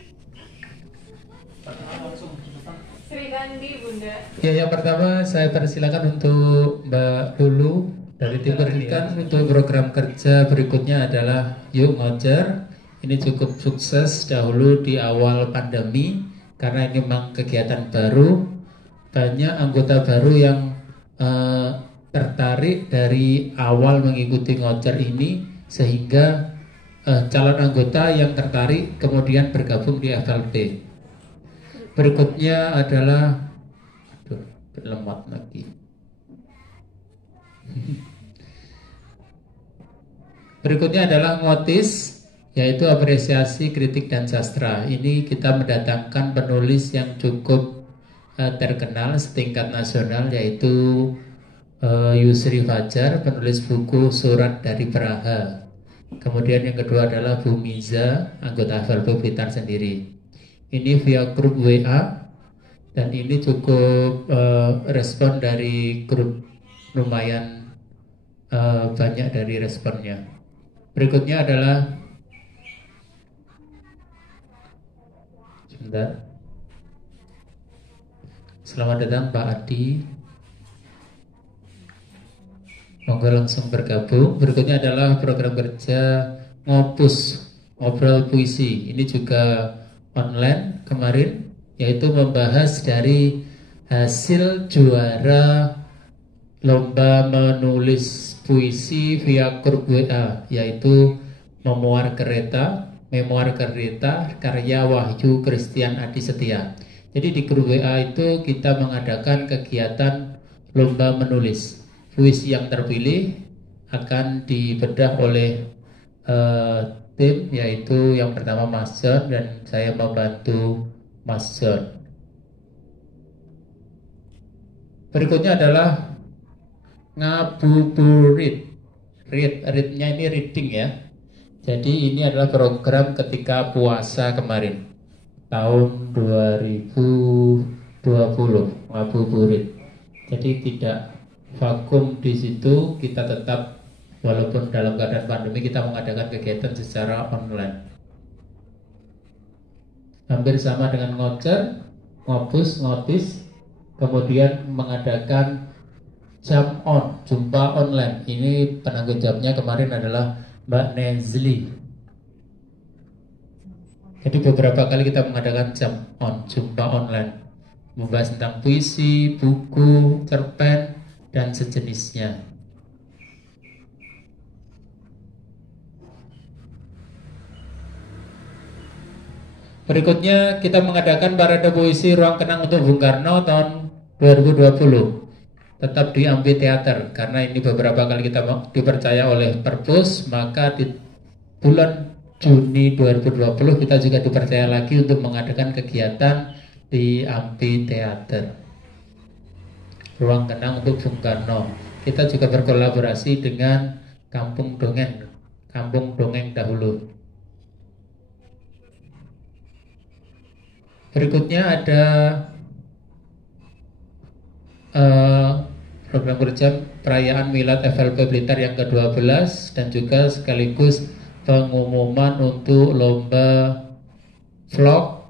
Sri Kandi Bunda. Ya, yang pertama saya persilakan untuk Mbak Lulu dari tim pendidikan untuk program kerja berikutnya adalah Yuk Ngocer. Ini cukup sukses dahulu di awal pandemi karena ini memang kegiatan baru. Banyak anggota baru yang tertarik dari awal mengikuti Ngocer ini sehingga calon anggota yang tertarik kemudian bergabung di FLP. Berikutnya adalah lemot lagi. Berikutnya adalah ngotis, yaitu apresiasi kritik dan sastra. Ini kita mendatangkan penulis yang cukup terkenal setingkat nasional, yaitu Yusri Fajar, penulis buku Surat dari Praha. Kemudian yang kedua adalah Bu Miza, anggota FLP Blitar sendiri. Ini via grup WA dan ini cukup respon dari grup lumayan banyak dari responnya. Berikutnya adalah sebentar. Selamat datang Pak Adi. Monggo langsung bergabung. Berikutnya adalah program kerja Ngopus, ngobrol puisi. Ini juga online kemarin, yaitu membahas dari hasil juara lomba menulis puisi via grup WA, yaitu Memoir Kereta karya Wahyu Christian Adi Setia. Jadi di grup WA itu kita mengadakan kegiatan lomba menulis. Puisi yang terpilih akan dibedah oleh tim, yaitu yang pertama Mas John dan saya membantu Mas John. Berikutnya adalah ngabuburit. Readnya ini reading ya. Jadi ini adalah program ketika puasa kemarin tahun 2020 ngabuburit. Jadi tidak vakum di situ, kita tetap walaupun dalam keadaan pandemi kita mengadakan kegiatan secara online. Hampir sama dengan Ngocer, Ngopus, Ngotis, kemudian mengadakan jam on, jumpa online. Ini penanggung jawabnya kemarin adalah Mbak Nezli. Jadi beberapa kali kita mengadakan jam on, jumpa online, membahas tentang puisi, buku, cerpen, dan sejenisnya. Berikutnya kita mengadakan parade puisi Ruang Kenang untuk Bung Karno tahun 2020. Tetap di amphitheater karena ini beberapa kali kita dipercaya oleh Perpus, maka di bulan Juni 2020 kita juga dipercaya lagi untuk mengadakan kegiatan di amphitheater Ruang Kenang untuk Bung Karno. Kita juga berkolaborasi dengan Kampung Dongeng Dahulu. Berikutnya ada program kerja perayaan Milad FLP Blitar yang ke-12 dan juga sekaligus pengumuman untuk lomba vlog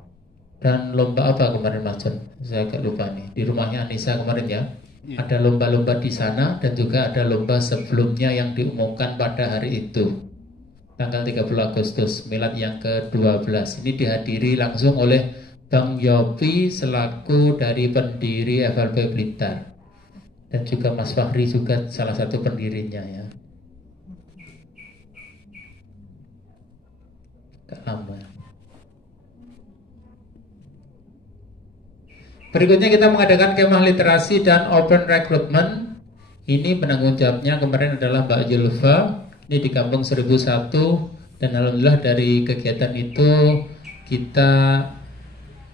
dan lomba apa kemarin Mas John? Saya agak lupa nih. Di rumahnya Anissa kemarin ya. Ada lomba-lomba di sana dan juga ada lomba sebelumnya yang diumumkan pada hari itu. Tanggal 30 Agustus Milad yang ke-12. Ini dihadiri langsung oleh Bang Yopi selaku dari pendiri FLP Blitar dan juga Mas Fahri juga salah satu pendirinya ya. Agak lama. Berikutnya kita mengadakan kemah literasi dan open recruitment. Ini penanggung jawabnya kemarin adalah Mbak Julfa. Ini di Kampung 1001 dan alhamdulillah dari kegiatan itu kita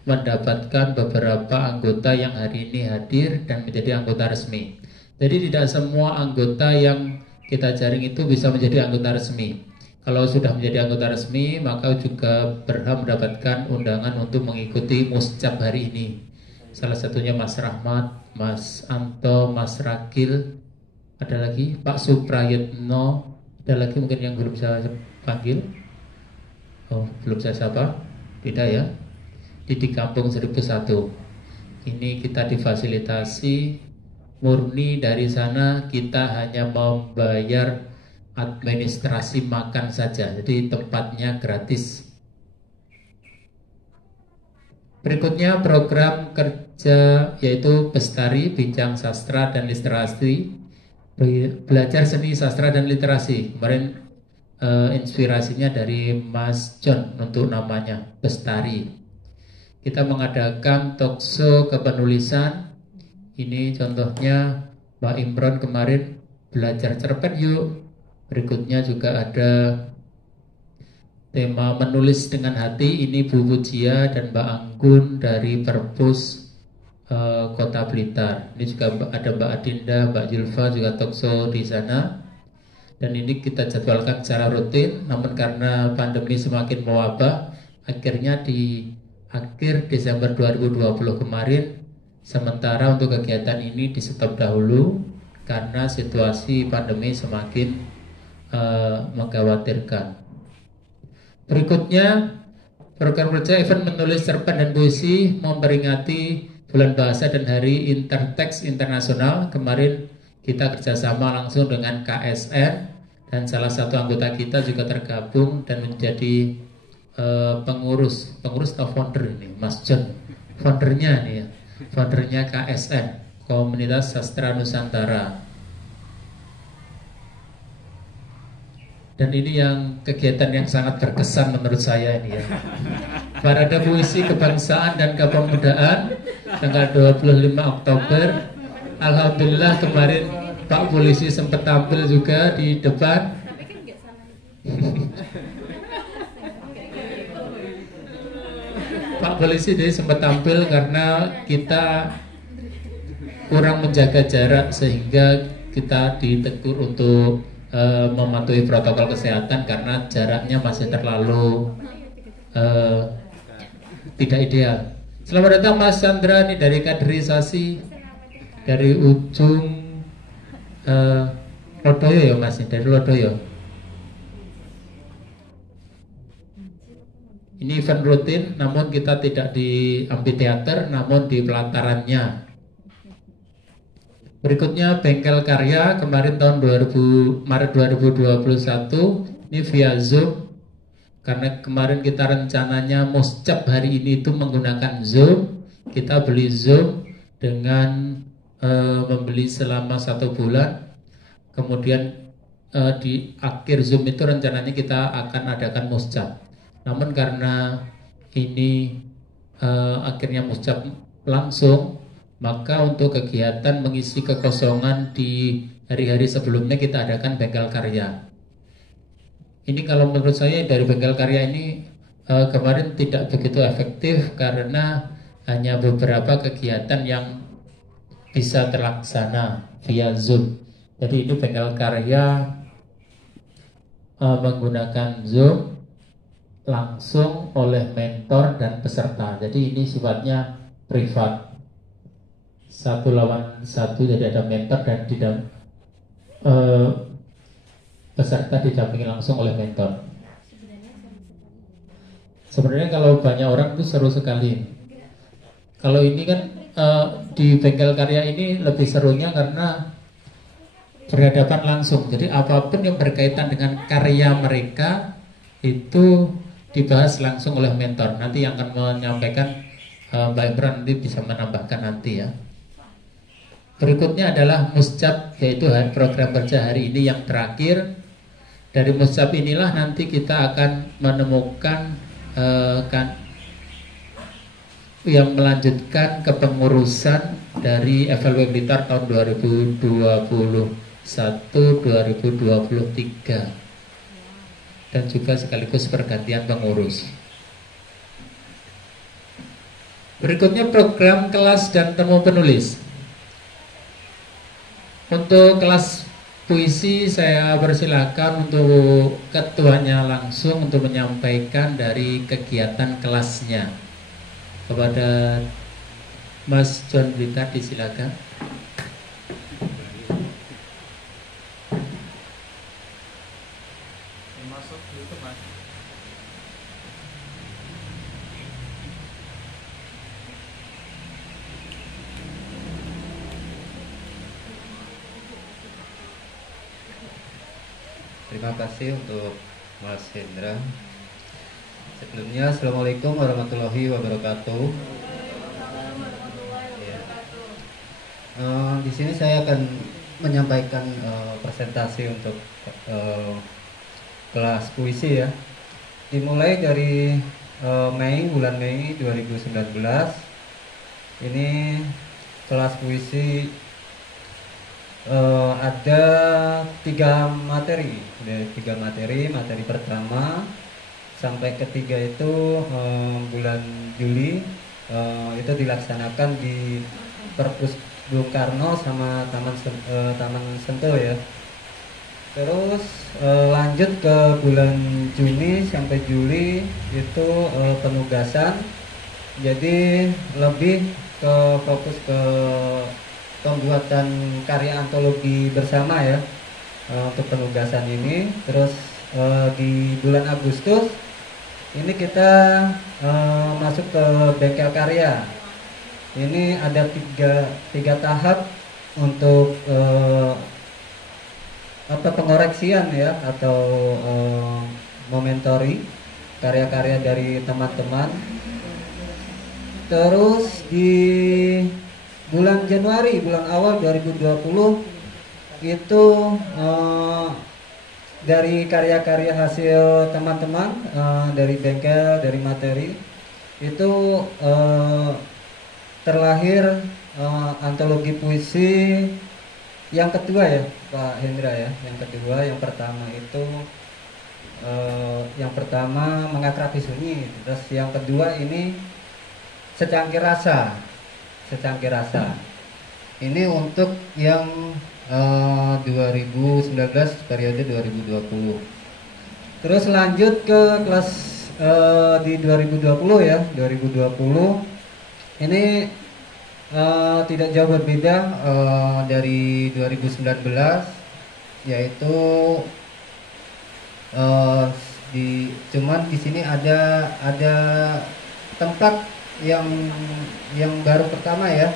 mendapatkan beberapa anggota yang hari ini hadir dan menjadi anggota resmi. Jadi tidak semua anggota yang kita jaring itu bisa menjadi anggota resmi. Kalau sudah menjadi anggota resmi, maka juga berhak mendapatkan undangan untuk mengikuti muscap hari ini. Salah satunya Mas Rahmat, Mas Anto, Mas Rakil, ada lagi Pak Suprayetno, ada lagi mungkin yang belum saya panggil. Oh, belum saya sapa. Beda ya. Di Kampung 1001. Ini kita difasilitasi murni dari sana, kita hanya membayar administrasi makan saja. Jadi tempatnya gratis. Berikutnya program kerja yaitu Bestari, Bincang Sastra dan Literasi, belajar seni sastra dan literasi. Kemarin inspirasinya dari Mas John untuk namanya Bestari. Kita mengadakan talkshow kepenulisan. Ini contohnya Mbak Imron kemarin belajar cerpen yuk. Berikutnya juga ada tema menulis dengan hati. Ini Bu Pujia dan Mbak Anggun dari Perpus Kota Blitar. Ini juga ada Mbak Adinda, Mbak Julfa juga talkshow di sana. Dan ini kita jadwalkan secara rutin. Namun karena pandemi semakin mewabah, akhirnya di akhir Desember 2020 kemarin sementara untuk kegiatan ini di stop dahulu karena situasi pandemi semakin mengkhawatirkan. Berikutnya program kerja event menulis cerpen dan puisi memperingati Bulan Bahasa dan Hari Interteks Internasional. Kemarin kita kerjasama langsung dengan KSN dan salah satu anggota kita juga tergabung dan menjadi pengurus atau founder ini Mas John, foundernya nih ya, foundernya KSN, Komunitas Sastra Nusantara. Dan ini yang kegiatan yang sangat berkesan menurut saya ini ya. Parade puisi kebangsaan dan kepemudaan tanggal 25 Oktober. Alhamdulillah kemarin Pak Polisi sempat tampil juga di depan. Pak Polisi dia sempat tampil karena kita kurang menjaga jarak sehingga kita ditegur untuk mematuhi protokol kesehatan karena jaraknya masih terlalu tidak ideal. Selamat datang Mas Chandra nih dari kaderisasi dari ujung Lodoyo ya Mas, dari Lodoyo. Ini event rutin, namun kita tidak di amphitheater, namun di pelatarannya. Berikutnya Bengkel Karya kemarin tahun Maret 2021 ini via Zoom karena kemarin kita rencananya muscap hari ini itu menggunakan Zoom. Kita beli Zoom dengan membeli selama 1 bulan. Kemudian di akhir Zoom itu rencananya kita akan adakan muscap. Namun karena ini akhirnya muscap langsung, maka untuk kegiatan mengisi kekosongan di hari-hari sebelumnya kita adakan bengkel karya. Ini kalau menurut saya dari bengkel karya ini kemarin tidak begitu efektif karena hanya beberapa kegiatan yang bisa terlaksana via Zoom. Jadi ini bengkel karya menggunakan Zoom langsung oleh mentor dan peserta. Jadi ini sifatnya privat, 1 lawan 1, jadi ada mentor dan peserta didampingi langsung oleh mentor. Sebenarnya kalau banyak orang itu seru sekali. Kalau ini kan di bengkel karya ini lebih serunya karena berhadapan langsung. Jadi apapun yang berkaitan dengan karya mereka itu dibahas langsung oleh mentor. Nanti yang akan menyampaikan Mbak Imran nanti bisa menambahkan nanti ya. Berikutnya adalah muscap, yaitu program kerja hari ini yang terakhir. Dari muscap inilah nanti kita akan menemukan yang melanjutkan kepengurusan dari FLW Blitar tahun 2021-2023 dan juga sekaligus pergantian pengurus. Berikutnya program kelas dan temu penulis. Untuk kelas puisi saya persilakan untuk ketuanya langsung untuk menyampaikan dari kegiatan kelasnya. Kepada Mas John Blitar disilakan. Terima kasih untuk Mas Hendra. Sebelumnya, Assalamualaikum warahmatullahi wabarakatuh. Ya. Di sini saya akan menyampaikan presentasi untuk kelas puisi ya. Dimulai dari bulan Mei 2019. Ini kelas puisi ada 3 materi. Materi pertama sampai ketiga itu bulan Juli itu dilaksanakan di Perpus Bung Karno sama Taman Sentul ya. Terus lanjut ke bulan Juni sampai Juli itu penugasan. Jadi lebih ke fokus ke pembuatan karya antologi bersama ya untuk penugasan ini. Terus di bulan Agustus ini kita masuk ke bengkel karya. Ini ada tiga tahap untuk pengoreksian ya atau mementori karya-karya dari teman-teman. Terus di bulan Januari, bulan awal 2020 itu dari karya-karya hasil teman-teman dari bengkel, dari materi itu terlahir antologi puisi yang kedua ya Pak Hendra ya. Yang kedua, yang pertama itu yang pertama Mengakrabi Sunyi. Terus yang kedua ini Secangkir Rasa. Ini untuk yang 2019 periode 2020. Terus lanjut ke kelas di 2020 ya. 2020 ini tidak jauh berbeda dari 2019, yaitu cuman di sini ada tempat yang baru pertama ya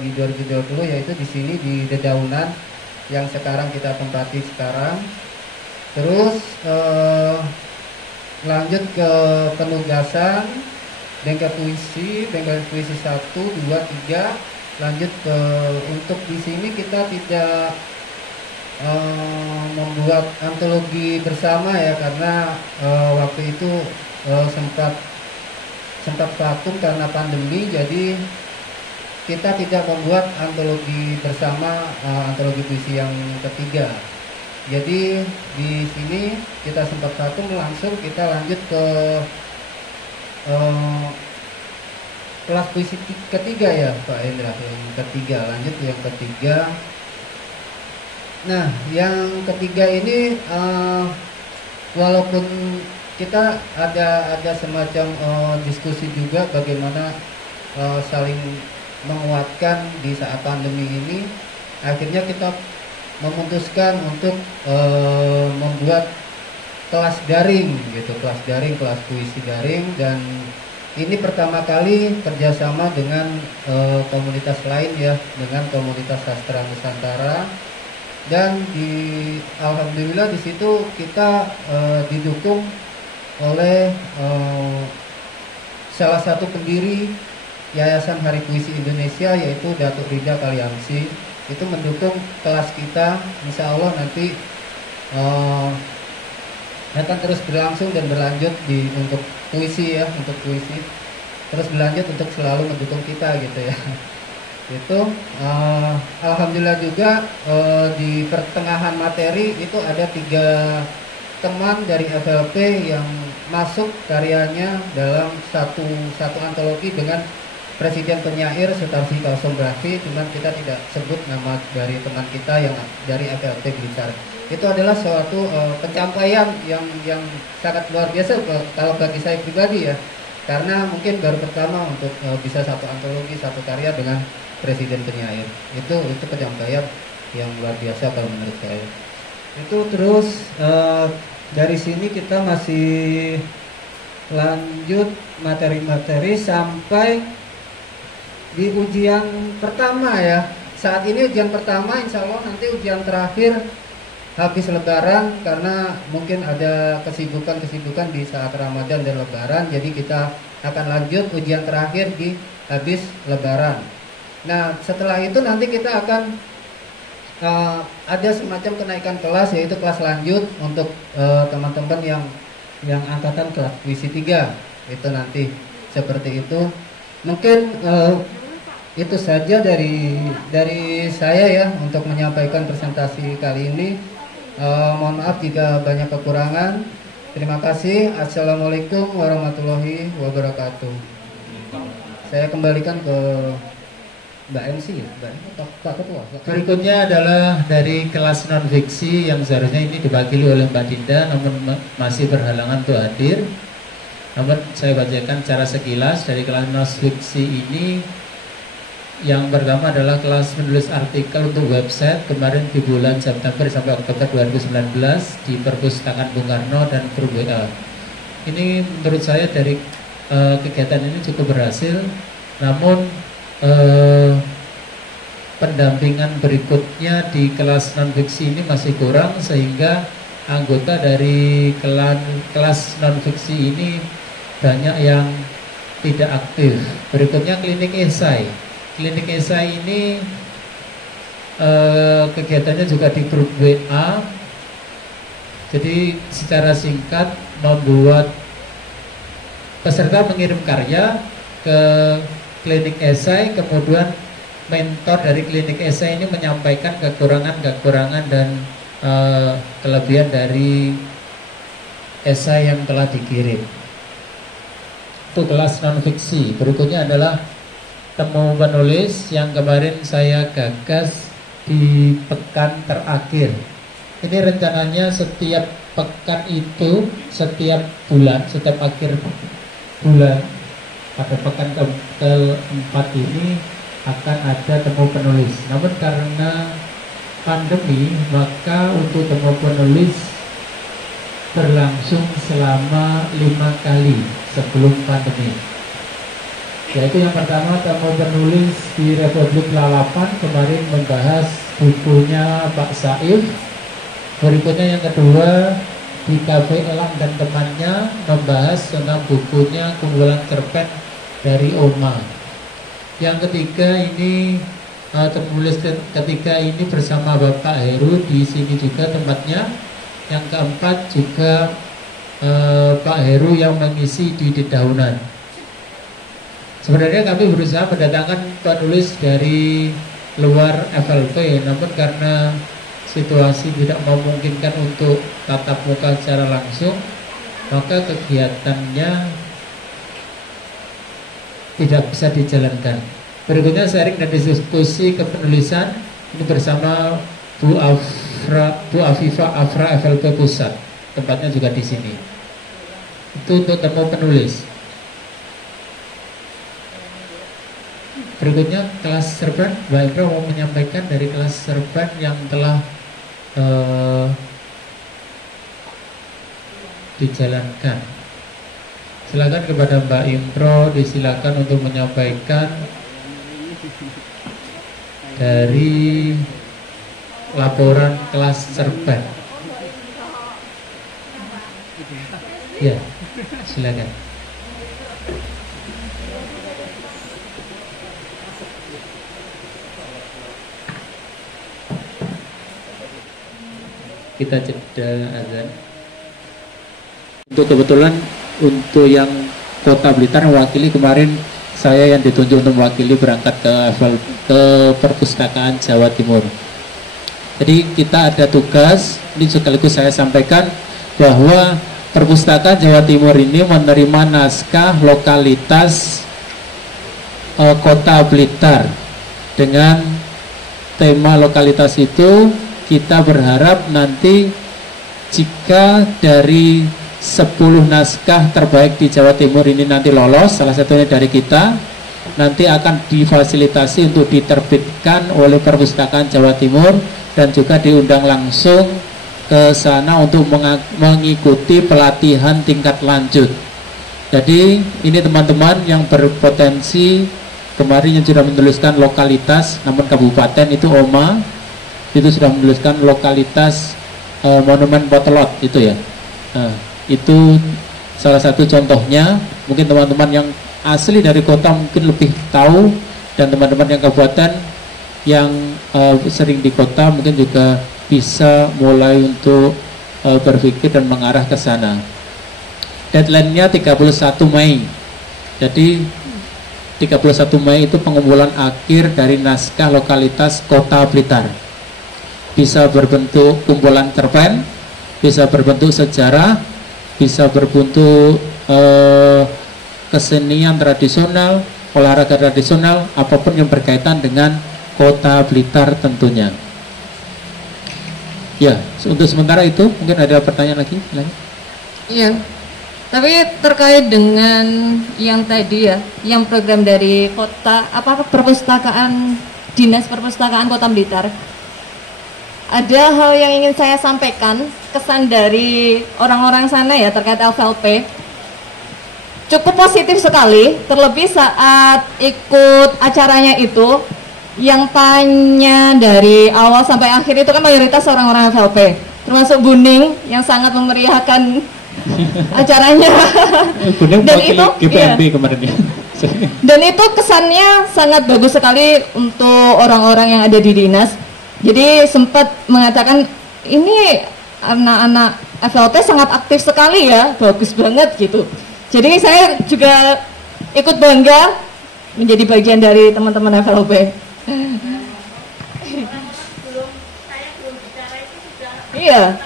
di 2020, yaitu di sini di Dedaunan yang sekarang kita tempati sekarang. Terus lanjut ke penugasan bengkel puisi 1, 2, 3. Lanjut ke untuk di sini kita tidak membuat antologi bersama ya, karena waktu itu sempat sempat vakum karena pandemi, jadi kita tidak membuat antologi bersama, antologi puisi yang ketiga. Jadi di sini kita sempat vakum, langsung kita lanjut ke kelas puisi ketiga ya Pak Hendra, yang ketiga, lanjut yang ketiga. Nah, yang ketiga ini walaupun kita ada semacam diskusi juga bagaimana saling menguatkan di saat pandemi ini, akhirnya kita memutuskan untuk membuat kelas daring gitu, kelas puisi daring, dan ini pertama kali kerjasama dengan komunitas lain ya, dengan komunitas sastra Nusantara, dan alhamdulillah di situ kita didukung oleh salah satu pendiri Yayasan Hari Puisi Indonesia, yaitu Datuk Rida Kaliamsi. Itu mendukung kelas kita, insya Allah nanti akan terus berlangsung dan berlanjut untuk puisi ya, untuk puisi terus berlanjut untuk selalu mendukung kita gitu ya. Itu alhamdulillah juga di pertengahan materi itu ada 3 teman dari FLP yang masuk karyanya dalam satu antologi dengan Presiden Penyair Sutarsi Kalsombrafi, cuman kita tidak sebut nama dari teman kita yang dari FLP Blitar. Itu adalah suatu pencapaian yang sangat luar biasa kalau bagi saya pribadi ya, karena mungkin baru pertama untuk bisa satu antologi, satu karya dengan Presiden Penyair. Itu pencapaian yang luar biasa kalau menurut saya. Itu terus dari sini kita masih lanjut materi-materi sampai di ujian pertama ya. Saat ini ujian pertama, insya Allah nanti ujian terakhir habis Lebaran, karena mungkin ada kesibukan di saat Ramadan dan Lebaran. Jadi kita akan lanjut ujian terakhir di habis Lebaran. Nah setelah itu nanti kita akan ada semacam kenaikan kelas, yaitu kelas lanjut untuk teman-teman yang angkatan kelas puisi 3. Itu nanti seperti itu. Mungkin itu saja dari saya ya untuk menyampaikan presentasi kali ini. Mohon maaf jika banyak kekurangan. Terima kasih. Assalamualaikum warahmatullahi wabarakatuh. Saya kembalikan ke Mbak MC ya, Pak Ketua. Berikutnya adalah dari kelas non fiksi yang seharusnya ini diwakili oleh Mbak Dinda, namun masih berhalangan untuk hadir. Namun saya bacakan secara sekilas dari kelas non fiksi ini. Yang pertama adalah kelas menulis artikel untuk website, kemarin di bulan September sampai Oktober 2019 di Perpustakaan Bung Karno dan grup WA. Ini menurut saya dari kegiatan ini cukup berhasil, namun pendampingan berikutnya di kelas non fiksi ini masih kurang, sehingga anggota dari kelas non fiksi ini banyak yang tidak aktif. Berikutnya klinik esai. Klinik esai ini kegiatannya juga di grup WA. Jadi secara singkat membuat peserta mengirim karya ke klinik esai, kemudian mentor dari klinik esai ini menyampaikan kekurangan dan kelebihan dari esai yang telah dikirim. Itu kelas non fiksi. Berikutnya adalah temu penulis yang kemarin saya gagas di pekan terakhir. Ini rencananya setiap pekan itu, setiap bulan, setiap akhir bulan, pada pekan keempat ini akan ada temu penulis. Namun karena pandemi, maka untuk temu penulis berlangsung selama 5 kali sebelum pandemi. Yaitu yang pertama temu penulis di Republik Lalapan, kemarin membahas bukunya Pak Saif. Berikutnya yang kedua di Cafe Elang dan temannya membahas tentang bukunya Kumpulan Cerpen dari Oma. Yang ketiga ini penulis ketiga ini bersama Bapak Heru, di sini juga tempatnya. Yang keempat juga Pak Heru yang mengisi di Dedaunan. Sebenarnya kami berusaha mendatangkan penulis dari luar FLP, namun karena situasi tidak memungkinkan untuk tatap muka secara langsung, maka kegiatannya tidak bisa dijalankan. Berikutnya sharing dan diskusi kepenulisan ini bersama Bu Afifah Afra FLP Pusat. Tempatnya juga di sini. Itu untuk temu penulis. Berikutnya kelas serban, Mbak Ibra mau menyampaikan dari kelas serban yang telah dijalankan. Silakan kepada Mbak Impro, disilakan untuk menyampaikan dari laporan kelas serban. Ya, silakan. Kita jeda azan. Untuk kebetulan untuk yang Kota Blitar mewakili, kemarin saya yang ditunjuk untuk mewakili berangkat ke Perpustakaan Jawa Timur. Jadi kita ada tugas, ini sekaligus saya sampaikan bahwa Perpustakaan Jawa Timur ini menerima naskah lokalitas Kota Blitar dengan tema lokalitas itu. Kita berharap nanti jika dari 10 naskah terbaik di Jawa Timur ini nanti lolos, salah satunya dari kita, nanti akan difasilitasi untuk diterbitkan oleh Perpustakaan Jawa Timur dan juga diundang langsung ke sana untuk mengikuti pelatihan tingkat lanjut. Jadi ini teman-teman yang berpotensi kemarin yang sudah menuliskan lokalitas, namun kabupaten itu Oma itu sudah menuliskan lokalitas Monumen Potelot itu ya. Nah, itu salah satu contohnya. Mungkin teman-teman yang asli dari kota mungkin lebih tahu, dan teman-teman yang kabupaten yang sering di kota mungkin juga bisa mulai untuk berpikir dan mengarah ke sana. Deadline-nya 31 Mei. Jadi 31 Mei itu pengumpulan akhir dari naskah lokalitas Kota Blitar. Bisa berbentuk kumpulan cerpen, bisa berbentuk sejarah, bisa berbentuk kesenian tradisional, olahraga tradisional, apapun yang berkaitan dengan Kota Blitar tentunya. Ya, untuk sementara itu mungkin ada pertanyaan lagi? Iya, tapi terkait dengan yang tadi ya, yang program dari kota, perpustakaan, Dinas Perpustakaan Kota Blitar, ada hal yang ingin saya sampaikan, kesan dari orang-orang sana ya terkait FLP cukup positif sekali, terlebih saat ikut acaranya itu yang tanya dari awal sampai akhir itu kan mayoritas orang-orang FLP, termasuk Buning yang sangat memeriahkan acaranya. Dan itu GPMB ya, kemarin ya. Dan itu kesannya sangat bagus sekali untuk orang-orang yang ada di dinas. Jadi sempat mengatakan ini anak-anak FLP sangat aktif sekali ya, bagus banget gitu. Jadi saya juga ikut bangga menjadi bagian dari teman-teman FLP. Saya belum bicara itu sudah. Iya.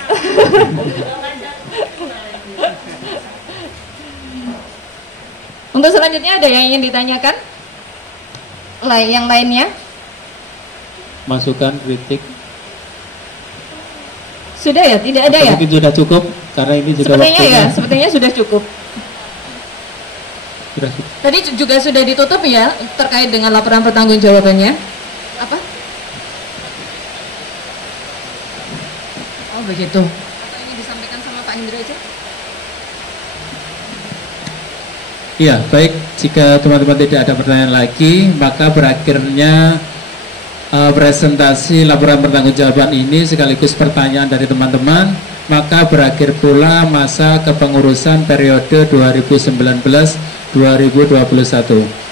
Untuk selanjutnya ada yang ingin ditanyakan? Yang lainnya? Masukan, kritik. Sudah ya? Tidak ada ya? Mungkin sudah cukup karena ini juga sepertinya ya, sepertinya sudah cukup. Sudah cukup. Tadi juga sudah ditutup ya terkait dengan laporan pertanggungjawabannya. Apa? Oh begitu. Atau ini disampaikan sama Pak Indra aja? Iya, baik. Jika teman-teman tidak ada pertanyaan lagi, maka berakhirnya presentasi laporan pertanggungjawaban ini sekaligus pertanyaan dari teman-teman, maka berakhir pula masa kepengurusan periode 2019-2021.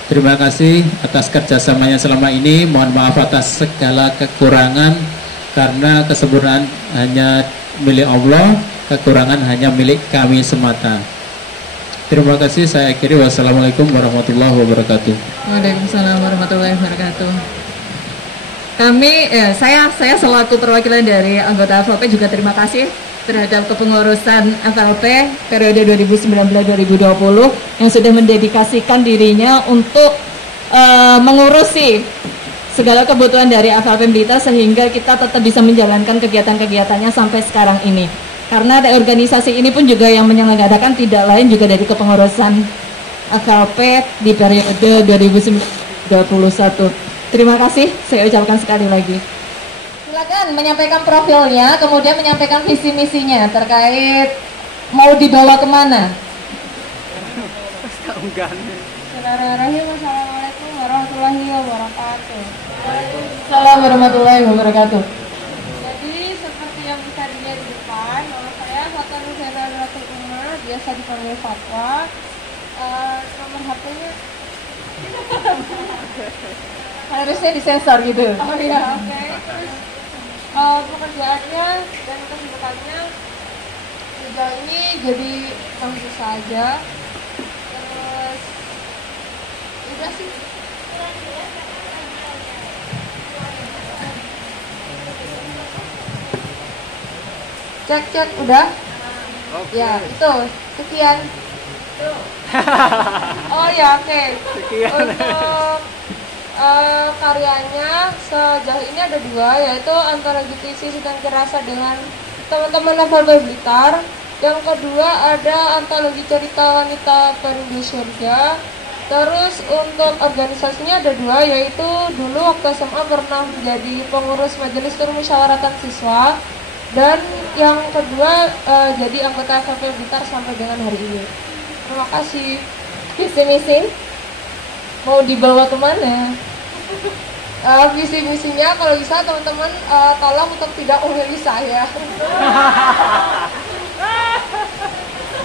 Terima kasih atas kerjasamanya selama ini. Mohon maaf atas segala kekurangan, karena kesempurnaan hanya milik Allah, kekurangan hanya milik kami semata. Terima kasih, saya akhiri. Wassalamualaikum warahmatullahi wabarakatuh. Waalaikumsalam warahmatullahi wabarakatuh. Saya selaku perwakilan dari anggota FLP juga terima kasih terhadap kepengurusan FLP periode 2019-2020 yang sudah mendedikasikan dirinya untuk mengurusi segala kebutuhan dari FLP Blitar sehingga kita tetap bisa menjalankan kegiatan-kegiatannya sampai sekarang ini. Karena organisasi ini pun juga yang menyelenggarakan tidak lain juga dari kepengurusan FLP di periode 2021. Terima kasih, saya ucapkan sekali lagi. Silakan menyampaikan profilnya, kemudian menyampaikan visi misinya terkait mau dibawa kemana. Bismillahirrahmanirrahim. Assalamualaikum warahmatullahi wabarakatuh. Assalamualaikum warahmatullahi wabarakatuh. Jadi seperti yang bisa dilihat di depan, nama saya Fatwa Nurhayati Ratul Umar, biasa dipanggil Fatwa. Nomor HP-nya Harusnya disensor gitu. oh iya, oke. Terus pekerjaannya dan kesibukannya sejauh ini jadi langsung saja. Terus udah sih. Cek udah. Ya itu sekian. Oh ya, oke. Untuk karyanya sejauh ini ada dua, yaitu antologi puisi Sidang Kerasa dengan teman-teman FLP Blitar. Yang kedua ada antologi cerita wanita perindu surga. Terus untuk organisasinya ada dua, yaitu dulu waktu SMA pernah menjadi pengurus majelis permusyawaratan siswa. Dan yang kedua jadi anggota FLP Blitar sampai dengan hari ini. Terima kasih. Visi misi mau dibawa kemana? Visi misinya kalau bisa teman-teman tolong untuk tidak memilih saya.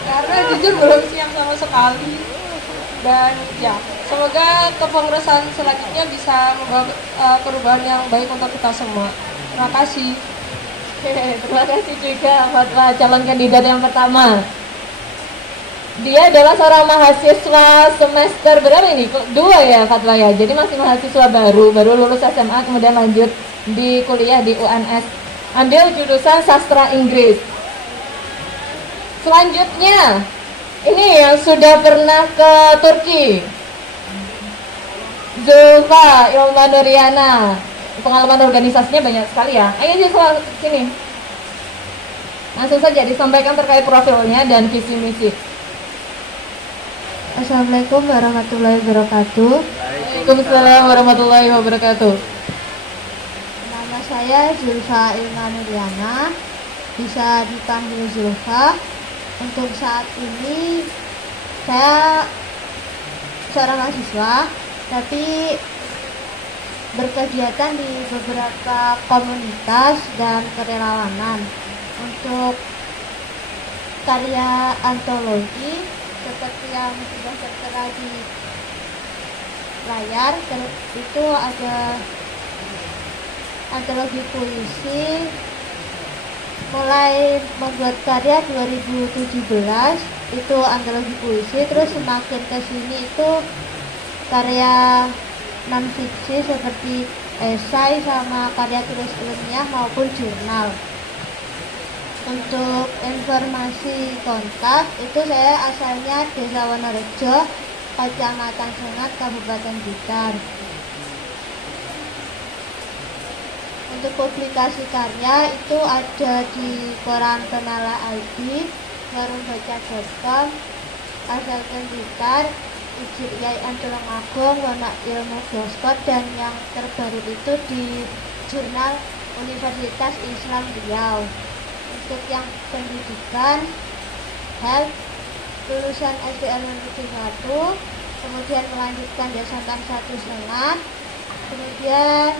Karena jujur belum siap sama sekali. Dan ya, semoga kepengurusan selanjutnya bisa membawa perubahan yang baik untuk kita semua. Terima kasih. Terima kasih juga Fatwa calon kandidat yang pertama. Dia adalah seorang mahasiswa semester berapa ini? Dua ya Fatwa ya. Jadi masih mahasiswa baru lulus SMA kemudian lanjut di kuliah di UNS. Ambil jurusan sastra Inggris. Selanjutnya ini yang sudah pernah ke Turki. Zulfa Ilma Nuriana. Pengalaman organisasinya banyak sekali ya. Ayo siswa sini. Langsung saja disampaikan terkait profilnya dan visi misi. Assalamualaikum warahmatullahi wabarakatuh. Waalaikumsalam warahmatullahi wabarakatuh. Nama saya Zulfa Ilma Nuriana, bisa dipanggil Zulfa. Untuk saat ini saya seorang mahasiswa, tapi berkegiatan di beberapa komunitas dan kerelawanan. Untuk karya antologi seperti yang sudah tertera di layar, itu ada antologi puisi mulai membuat karya 2017, itu antologi puisi. Terus semakin kesini itu karya non fiksi seperti esai sama karya tulis ilmiah maupun jurnal. Untuk informasi kontak, itu saya asalnya Desa Wonorejo, Kecamatan Sengat, Kabupaten Blitar. Untuk publikasi karya itu ada di koran Penala ID, warungbaca.com, Asalkan Blitar, IJIN Tulungagung, Wanak Ilmu Blogspot, dan yang terbaru itu di jurnal Universitas Islam Riau. Untuk yang pendidikan, health, lulusan SDN Negeri 1, kemudian melanjutkan di SMK 1 Sengat, kemudian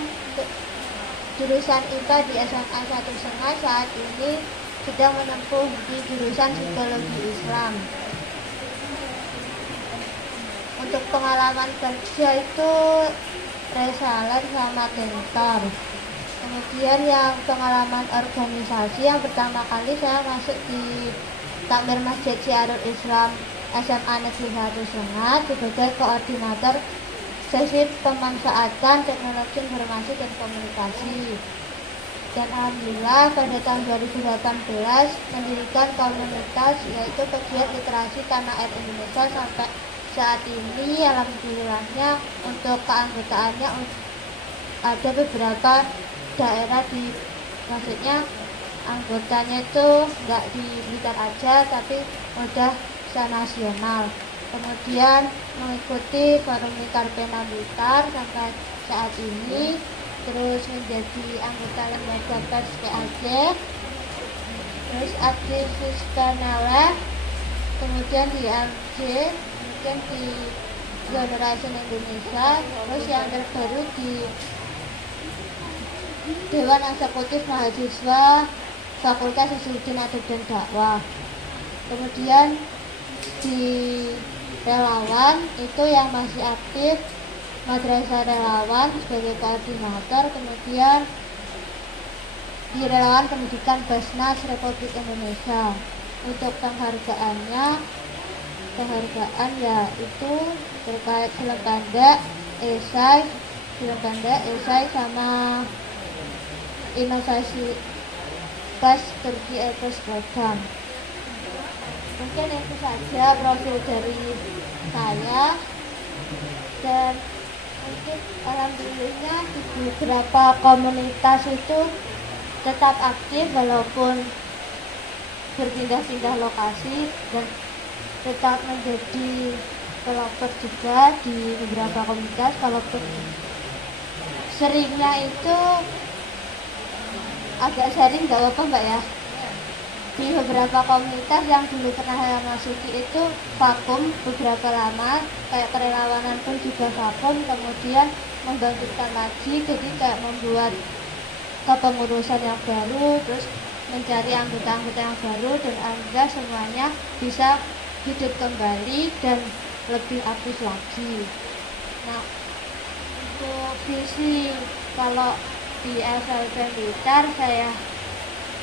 jurusan IPA di SMA 1 Sengat, saat ini sedang menempuh di jurusan Psikologi Islam. Untuk pengalaman kerja itu reseller sama tentor. Kemudian yang pengalaman organisasi, yang pertama kali saya masuk di Takmir Masjid Syiarul Islam SMA Negeri 1 Sengat sebagai koordinator sesi pemanfaatan teknologi informasi dan komunikasi. Dan alhamdulillah pada tahun 2018 mendirikan komunitas yaitu pegiat literasi tanah air Indonesia. Sampai saat ini alhamdulillahnya untuk keanggotaannya ada beberapa daerah maksudnya anggotanya itu nggak di Blitar aja tapi udah bisa nasional. Kemudian mengikuti forum Lingkar Pena Blitar sampai saat ini, terus menjadi anggota lembaga pers PAJ, terus aktivis Kanala, kemudian di AMJ, kemudian di Generation Indonesia, terus yang terbaru di Dewan Eksekutif Mahasiswa Fakultas Usuluddin Adab dan Dakwah. Kemudian di relawan itu yang masih aktif Madrasah Relawan sebagai koordinator, kemudian di Relawan Pendidikan Basnas Republik Indonesia. Untuk penghargaan ya itu terkait film pendek, esai sama inovasi pas Turki Epos program. Mungkin itu saja profil dari saya, dan mungkin alhamdulillahnya di beberapa komunitas itu tetap aktif walaupun berpindah-pindah lokasi, dan tetap menjadi pelopor juga di beberapa komunitas. Walaupun seringnya itu agak sering, nggak apa-apa Mbak ya. Di beberapa komunitas yang dulu pernah saya masuki itu vakum beberapa lama, kayak kerelawanan pun juga vakum, kemudian membangkitkan lagi, jadi kayak membuat kepengurusan yang baru, terus mencari anggota-anggota yang baru, dan alhamdulillah semuanya bisa hidup kembali dan lebih aktif lagi. Nah, untuk visi kalau di FLP Blitar, saya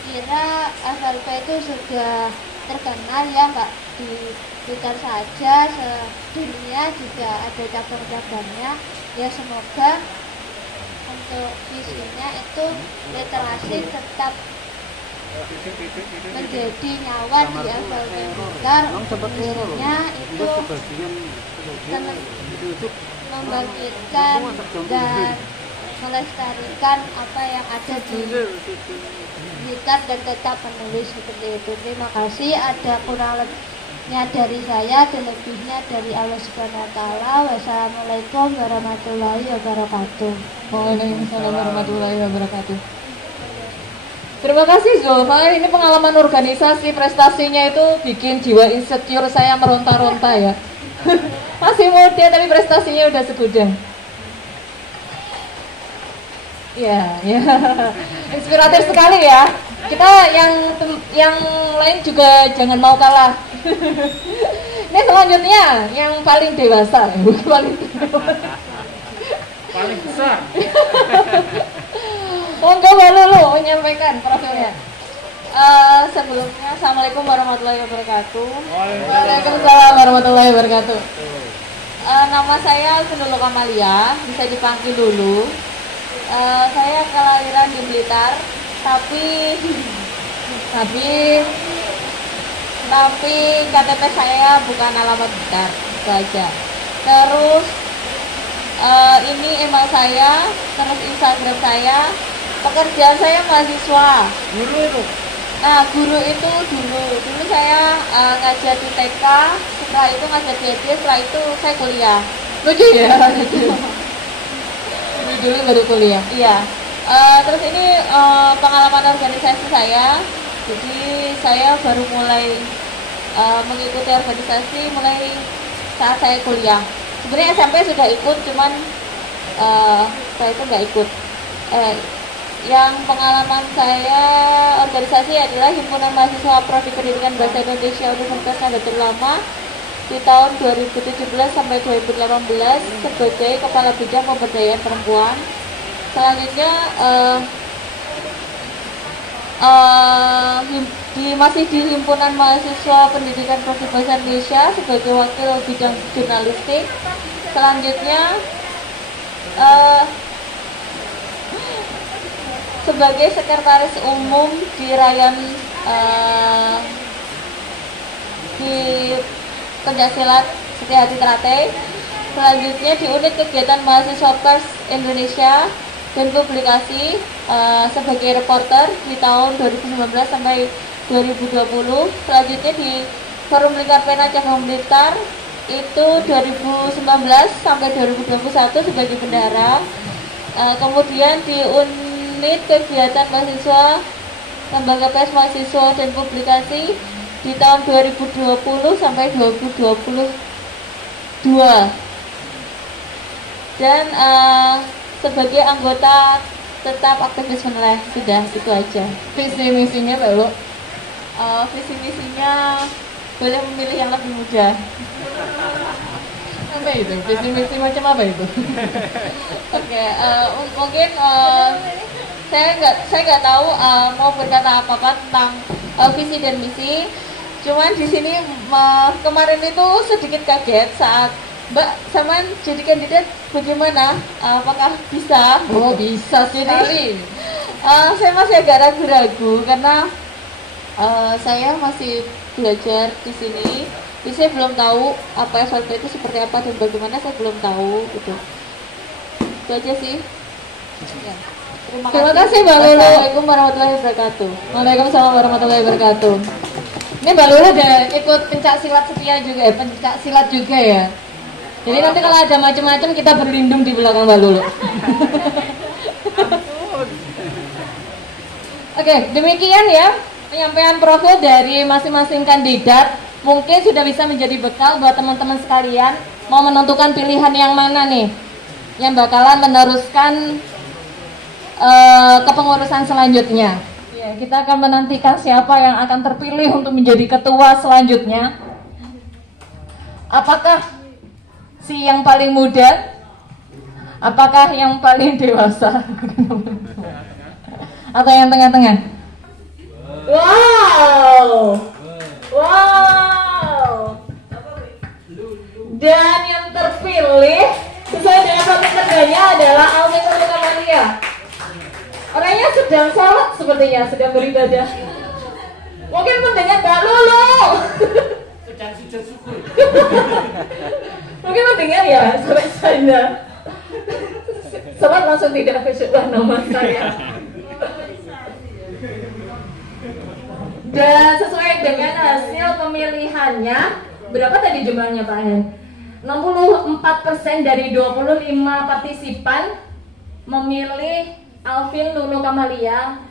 kira FLP itu sudah terkenal ya, nggak di Blitar saja, sedunia juga ada cabang-cabangnya ya. Semoga untuk visinya itu literasi tetap menjadi nyawa di FLP Blitar. Visinya itu membangkitkan dan melestarikan apa yang ada di Blitar dan tetap menulis seperti itu. Terima kasih. Ada kurang lebihnya dari saya dan lebihnya dari Allah Subhanahu wa taala. Wassalamualaikum warahmatullahi wabarakatuh. Waalaikumsalam warahmatullahi wabarakatuh. Terima kasih Zulfa. Ini pengalaman organisasi, prestasinya itu bikin jiwa insecure saya meronta-ronta ya. Masih muda tapi prestasinya udah segudang. Ya. Inspiratif sekali ya. Kita yang lain juga jangan mau kalah. Ini selanjutnya yang paling dewasa, Paling besar. Monggo lu menyampaikan profilnya. Sebelumnya Assalamualaikum warahmatullahi wabarakatuh. Waalaikumsalam warahmatullahi wabarakatuh. Nama saya Sunul Kamalia, bisa dipanggil dulu. Saya kelahiran di Blitar, tapi KTP saya bukan alamat Blitar, itu aja. Terus ini email saya, terus Instagram saya. Pekerjaan saya mahasiswa. Guru itu. Nah, guru itu dulu saya ngajar di TK, setelah itu ngajar di SD, setelah itu saya kuliah. Lucu ya? Dulu baru kuliah. Iya. Terus ini pengalaman organisasi saya. Jadi saya baru mulai mengikuti organisasi mulai saat saya kuliah. Sebenarnya SMP sudah ikut, cuman saya itu nggak ikut. Yang pengalaman saya organisasi adalah Himpunan Mahasiswa Prodi Pendidikan Bahasa Indonesia Universitas Nahdlatul Ulama di tahun 2017 sampai 2018 sebagai Kepala Bidang Pemberdayaan Perempuan. Selanjutnya masih di Himpunan Mahasiswa Pendidikan Prodi Bahasa Indonesia sebagai wakil bidang jurnalistik. Selanjutnya sebagai sekretaris umum di Rayan di Pencaksilat Setiahati Ternate. Selanjutnya di unit kegiatan mahasiswa pers Indonesia dan publikasi sebagai reporter di tahun 2019 sampai 2020. Selanjutnya di Forum Lingkar Pena Cabang Blitar itu 2019 sampai 2021 sebagai bendahara. Kemudian di unit kegiatan mahasiswa lembaga pers mahasiswa dan publikasi di tahun 2020 sampai 2022. Dan sebagai anggota tetap aktivis meneleh. Sudah, itu aja. Visi misinya Mbak Lu? Visi misinya boleh memilih yang lebih mudah. Apa itu? Visi misi macam apa itu? Oke, mungkin saya nggak tahu mau berkata apa tentang visi dan misi. Cuman di sini kemarin itu sedikit kaget saat Mbak Saman jadi kandidat, bagaimana? Apakah bisa? Oh, bisa sekali. Saya masih agak ragu-ragu karena saya masih belajar di sini. Jadi saya belum tahu apa SLP itu seperti apa dan bagaimana, saya belum tahu gitu. Itu aja sih. Ya. Terima kasih Mbak Lulu. Assalamualaikum warahmatullahi wabarakatuh. Waalaikumsalam warahmatullahi wabarakatuh. Ini Mbak Lulu udah ikut pencak silat setia juga ya, pencak silat juga ya. Jadi nanti kalau ada macam-macam kita berlindung di belakang Mbak Lulu. Oke, demikian ya penyampaian profil dari masing-masing kandidat. Mungkin sudah bisa menjadi bekal buat teman-teman sekalian mau menentukan pilihan yang mana nih yang bakalan meneruskan kepengurusan selanjutnya. Ya, kita akan menantikan siapa yang akan terpilih untuk menjadi ketua selanjutnya. Apakah si yang paling muda? Apakah yang paling dewasa? Atau yang tengah-tengah? Wow! Wow! Dan yang terpilih sesuai dengan topik kerjanya adalah Alvin Kamalia. Orangnya sedang sholat sepertinya, sedang beribadah. Mungkin mendengar Mbak Lulu. Sedang sujud syukur. Mungkin mendengar ya sampai sana. Sobat langsung tidak kesyukur nama saya. Dan sesuai dengan hasil pemilihannya, berapa tadi jumlahnya Pak Hen? 64% dari 25 partisipan memilih Alvin Lulu Kamalia.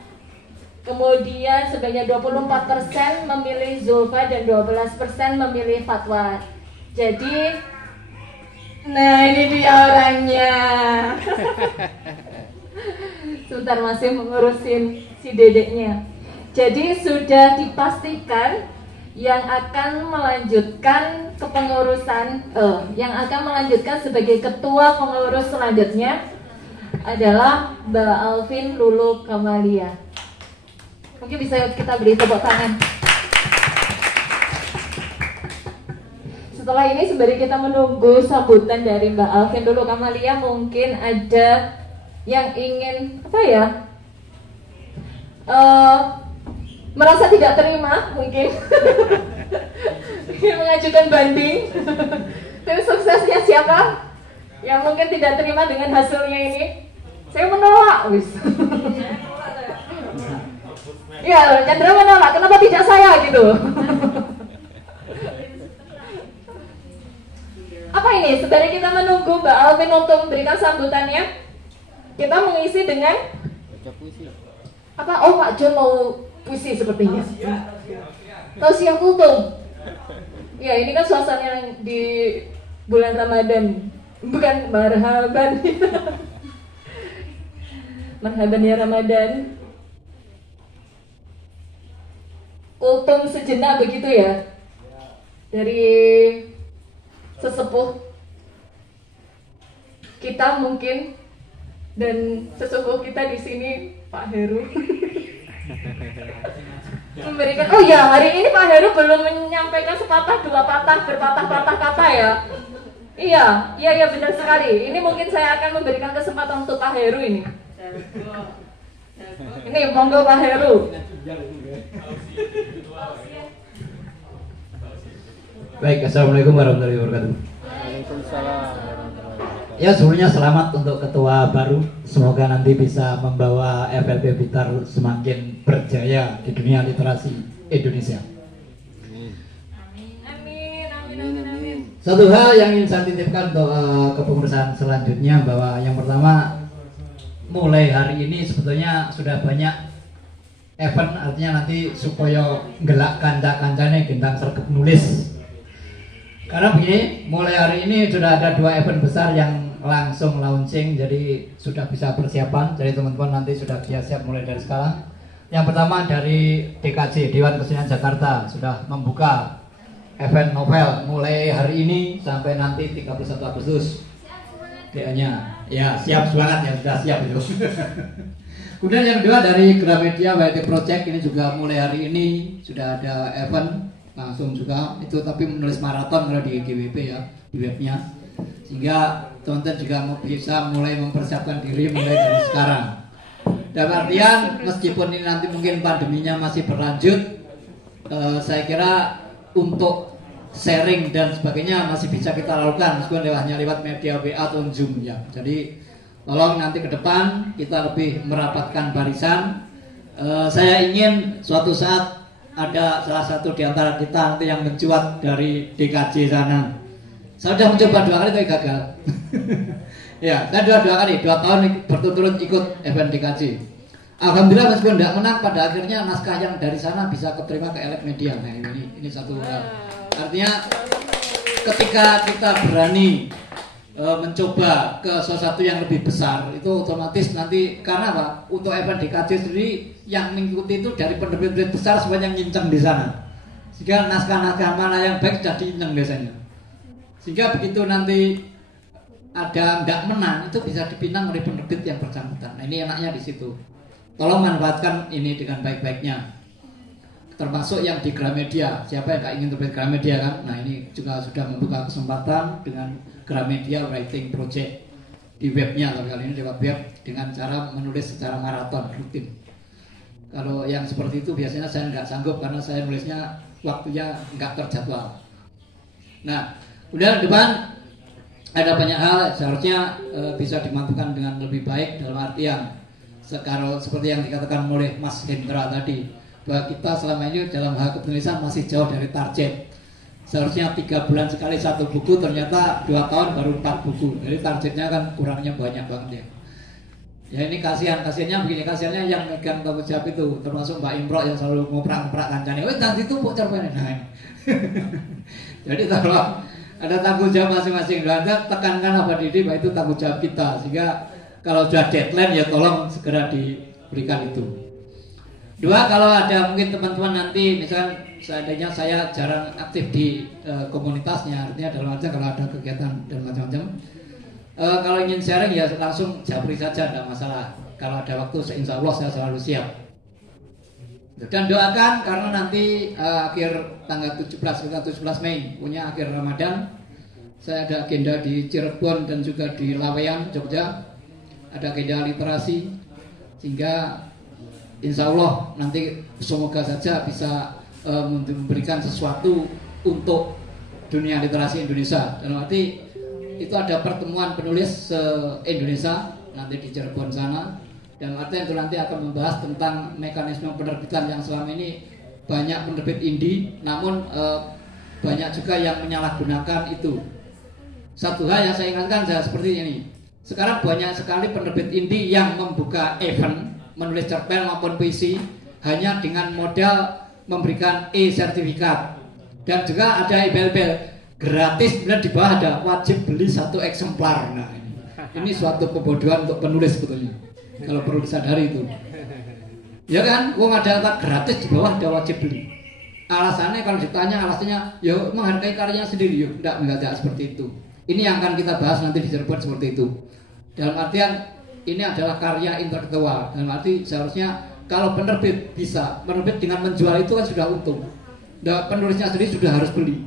Kemudian sebanyak 24% memilih Zulfa dan 12% memilih Fatwa. Jadi, nah ini dia orangnya. Sebentar masih mengurusin si dedeknya. Jadi sudah dipastikan yang akan melanjutkan kepengurusan, yang akan melanjutkan sebagai ketua pengurus selanjutnya adalah Mbak Alvin Lulu Kamalia. Mungkin bisa kita beri tepuk tangan. Setelah ini sembari kita menunggu sambutan dari Mbak Alvin Lulu Kamalia, mungkin ada yang ingin apa ya? Merasa tidak terima mungkin. Ingin mengajukan banding. Tim suksesnya siapa? Yang mungkin tidak terima dengan hasilnya ini? Saya menolak, wis. Iya, Chandra menolak. Kenapa tidak saya gitu? Apa ini? Sembari kita menunggu Mbak Alvin untuk memberikan sambutannya, kita mengisi dengan apa? Oh, Pak John mau puisi sepertinya. Tausiah kultum. Ya, ini kan suasana di bulan Ramadan. Bukan marhaban. Marhaban ya Ramadan. Kultum sejenak begitu ya. Dari sesepuh kita mungkin, dan sesepuh kita di sini Pak Heru. memberikan. Oh ya, hari ini Pak Heru belum menyampaikan sepatah dua patah berpatah-patah kata ya. Iya benar sekali. Ini mungkin saya akan memberikan kesempatan untuk Pak Heru ini. Ini monggo Pak Heru. Baik, assalamualaikum warahmatullahi wabarakatuh. Ya, sebelumnya selamat untuk ketua baru. Semoga nanti bisa membawa FLP Blitar semakin berjaya di dunia literasi Indonesia. Amin. Satu hal yang ingin saya titipkan untuk kepengurusan selanjutnya, bahwa yang pertama, mulai hari ini sebetulnya sudah banyak event, artinya nanti supaya gelak kanca-kancane gendang sergap nulis. Karena begini, mulai hari ini sudah ada 2 event besar yang langsung launching, jadi sudah bisa persiapan. Jadi teman-teman nanti sudah siap mulai dari sekarang. Yang pertama dari DKJ, Dewan Kesenian Jakarta, sudah membuka event novel mulai hari ini sampai nanti 31 Agustus. DA-nya, ya siap, semangat ya, sudah siap itu. Kemudian yang kedua dari Gramedia WT Project, ini juga mulai hari ini sudah ada event langsung juga itu, tapi menulis maraton kalau di GWP ya, di webnya, sehingga teman-teman juga bisa mulai mempersiapkan diri mulai dari sekarang. Dalam artian meskipun ini nanti mungkin pandeminya masih berlanjut, saya kira untuk sharing dan sebagainya masih bisa kita lakukan meskipun hanya lewat media WA atau Zoom ya. Jadi tolong nanti ke depan kita lebih merapatkan barisan. Saya ingin suatu saat ada salah satu di antara kita nanti yang mencuat dari DKJ sana. Saya sudah mencoba 2 kali tapi gagal. Ya, saya 2 kali, 2 tahun berturut-turut ikut event DKJ. Alhamdulillah meskipun tidak menang, pada akhirnya naskah yang dari sana bisa keterima ke Elek Media. Nah ini satu hal. Artinya ketika kita berani mencoba ke sesuatu yang lebih besar, itu otomatis nanti, karena apa? Untuk event DKJ sendiri yang mengikuti itu dari penerbit besar semuanya nginceng di sana, sehingga naskah-naskah mana yang baik sudah diinceng biasanya, sehingga begitu nanti ada nggak menang itu bisa dipinang oleh penerbit yang bersangkutan. Nah ini enaknya di situ. Tolong manfaatkan ini dengan baik-baiknya, termasuk yang di Gramedia. Siapa yang nggak ingin terbit Gramedia kan? Nah ini juga sudah membuka kesempatan dengan Gramedia Writing Project di webnya, kali ini lewat web dengan cara menulis secara maraton rutin. Kalau yang seperti itu biasanya saya nggak sanggup karena saya nulisnya waktunya nggak terjadwal. Nah, kemudian depan ada banyak hal seharusnya bisa dimanfaatkan dengan lebih baik, dalam artian sekarang seperti yang dikatakan oleh Mas Hendra tadi, bahwa kita selama ini dalam hal kepenulisan masih jauh dari target. Seharusnya 3 bulan sekali 1 buku, ternyata 2 tahun baru 4 buku. Jadi targetnya kan kurangnya banyak banget ya. Ya ini kasihannya begini, kasihannya yang megang tanggung jawab itu, termasuk Mbak Imro yang selalu ngoprak-ngoprak kancane. Nanti itu mau cerpen. Nah, jadi tolong ada tanggung jawab masing-masing. Dan tekankan apa Didi, bahwa itu tanggung jawab kita, sehingga kalau sudah deadline ya tolong segera diberikan itu. 2, kalau ada mungkin teman-teman nanti misalkan seandainya saya jarang aktif di komunitasnya, artinya dalam artian kalau ada kegiatan dan macam-macam, kalau ingin sharing ya langsung japri saja, tidak masalah. Kalau ada waktu insya Allah saya selalu siap. Dan doakan karena nanti akhir tanggal 17 Mei punya akhir Ramadan, saya ada agenda di Cirebon dan juga di Laweyan, Jogja, ada agenda literasi, sehingga insya Allah nanti semoga saja bisa memberikan sesuatu untuk dunia literasi Indonesia. Dalam arti itu ada pertemuan penulis se-Indonesia nanti di Cirebon sana, dan artinya itu nanti akan membahas tentang mekanisme penerbitan yang selama ini banyak penerbit indie, namun banyak juga yang menyalahgunakan itu. Satu hal yang saya ingatkan saya seperti ini, sekarang banyak sekali penerbit indie yang membuka event menulis cerpen maupun puisi hanya dengan modal memberikan e-sertifikat, dan juga ada embel-embel gratis, kemudian di bawah ada wajib beli 1 eksemplar. Nah ini suatu pembodohan untuk penulis sebetulnya, kalau perlu disadari itu. Ya kan, wong ada kata gratis di bawah ada wajib beli. Alasannya kalau ditanya alasannya, ya menghargai karyanya sendiri, ya enggak seperti itu. Ini yang akan kita bahas nanti di Cirebon seperti itu. Dalam artian ini adalah karya intelektual, dalam arti seharusnya kalau penerbit bisa menerbit dengan menjual itu kan sudah untung. Nah, penulisnya sendiri sudah harus beli.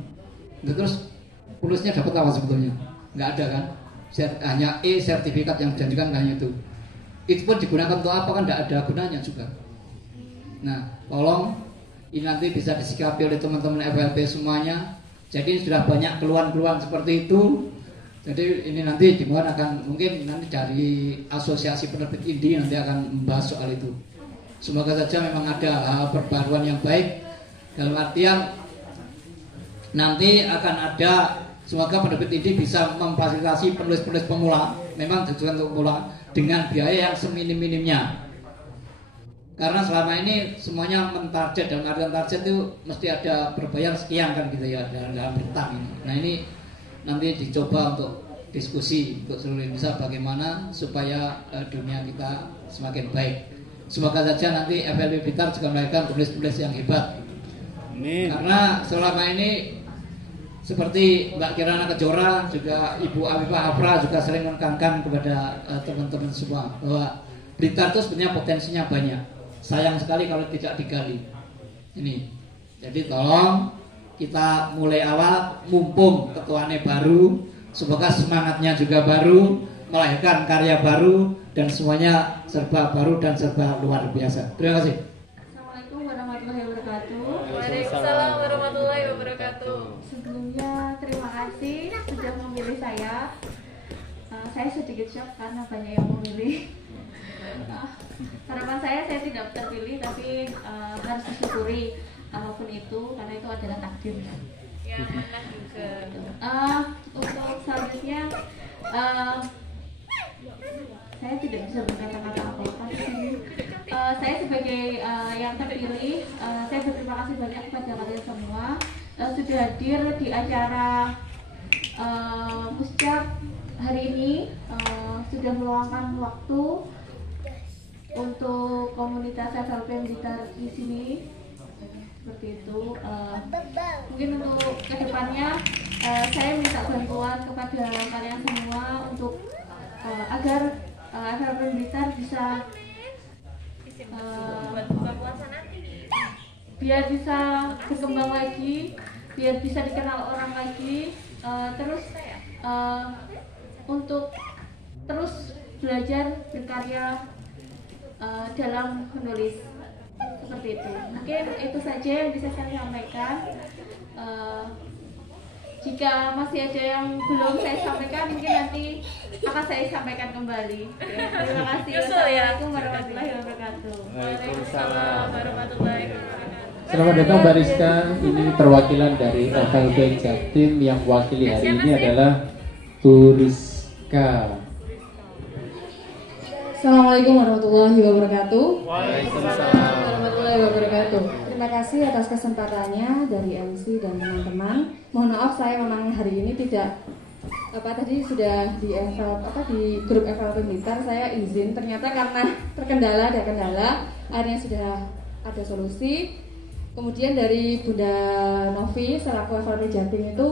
Nah, terus penulisnya dapat apa sebetulnya? Nggak ada kan? Hanya sertifikat yang dijanjikan hanya itu. Itu pun digunakan untuk apa kan? Nggak ada gunanya juga. Nah, tolong ini nanti bisa disikapi oleh teman-teman FLP semuanya. Jadi sudah banyak keluhan-keluhan seperti itu. Jadi ini nanti dimulai akan mungkin nanti dari asosiasi penerbit indie nanti akan membahas soal itu. Semoga saja memang ada perbaruan yang baik dalam artian nanti akan ada, semoga penerbit indie bisa memfasilitasi penulis-penulis pemula, memang tujuan untuk pemula dengan biaya yang seminim-minimnya. Karena selama ini semuanya mentarget, dalam artian target itu mesti ada berbayar sekian kan gitu ya dalam bintang ini. Nah ini nanti dicoba untuk diskusi untuk seluruh Indonesia bagaimana supaya dunia kita semakin baik. Semoga saja nanti FLP Blitar juga melahirkan penulis-penulis yang hebat. Amin. Karena selama ini seperti Mbak Kirana Kejora, juga Ibu Afifah Afra juga sering menekankan kepada teman-teman semua bahwa Blitar itu sebenarnya potensinya banyak. Sayang sekali kalau tidak digali. Ini. Jadi tolong kita mulai awal, mumpung ketuanya baru, semoga semangatnya juga baru, melahirkan karya baru dan semuanya serba baru dan serba luar biasa. Terima kasih. Assalamualaikum warahmatullahi wabarakatuh. Waalaikumsalam warahmatullahi wabarakatuh. Sebelumnya terima kasih sudah memilih saya. Saya sedikit shock karena banyak yang memilih. Harapan saya tidak terpilih, tapi harus disyukuri apapun itu karena itu adalah takdir. Ya, menang juga. Untuk selanjutnya saya tidak bisa berkata-kata apa-apa di sini. Saya sebagai yang terpilih, saya berterima kasih banyak kepada kalian semua sudah hadir di acara Muscap hari ini, sudah meluangkan waktu untuk komunitas FLP Blitar di sini. Seperti itu. Mungkin untuk kedepannya saya minta bantuan kepada kalian semua untuk agar FLP Blitar bisa biar bisa berkembang lagi, biar bisa dikenal orang lagi, terus untuk terus belajar berkarya dalam menulis. Seperti itu. Mungkin itu saja yang bisa saya sampaikan. Jika masih ada yang belum saya sampaikan, mungkin nanti akan saya sampaikan kembali. Terima kasih. Wassalamualaikum warahmatullahi wabarakatuh. Waalaikumsalam warahmatullahi wabarakatuh. Selamat datang Mbak Rizka. Ini perwakilan dari FLP Jatim yang mewakili hari ini adalah Bu Rizka. Assalamualaikum warahmatullahi wabarakatuh. Waalaikumsalam warahmatullahi wabarakatuh. Terima kasih atas kesempatannya dari MC dan teman-teman. Mohon maaf saya memang hari ini tidak tadi sudah di grup FLP Blitar saya izin, ternyata karena ada kendala akhirnya sudah ada solusi. Kemudian dari Bunda Novi selaku FLP Jatim itu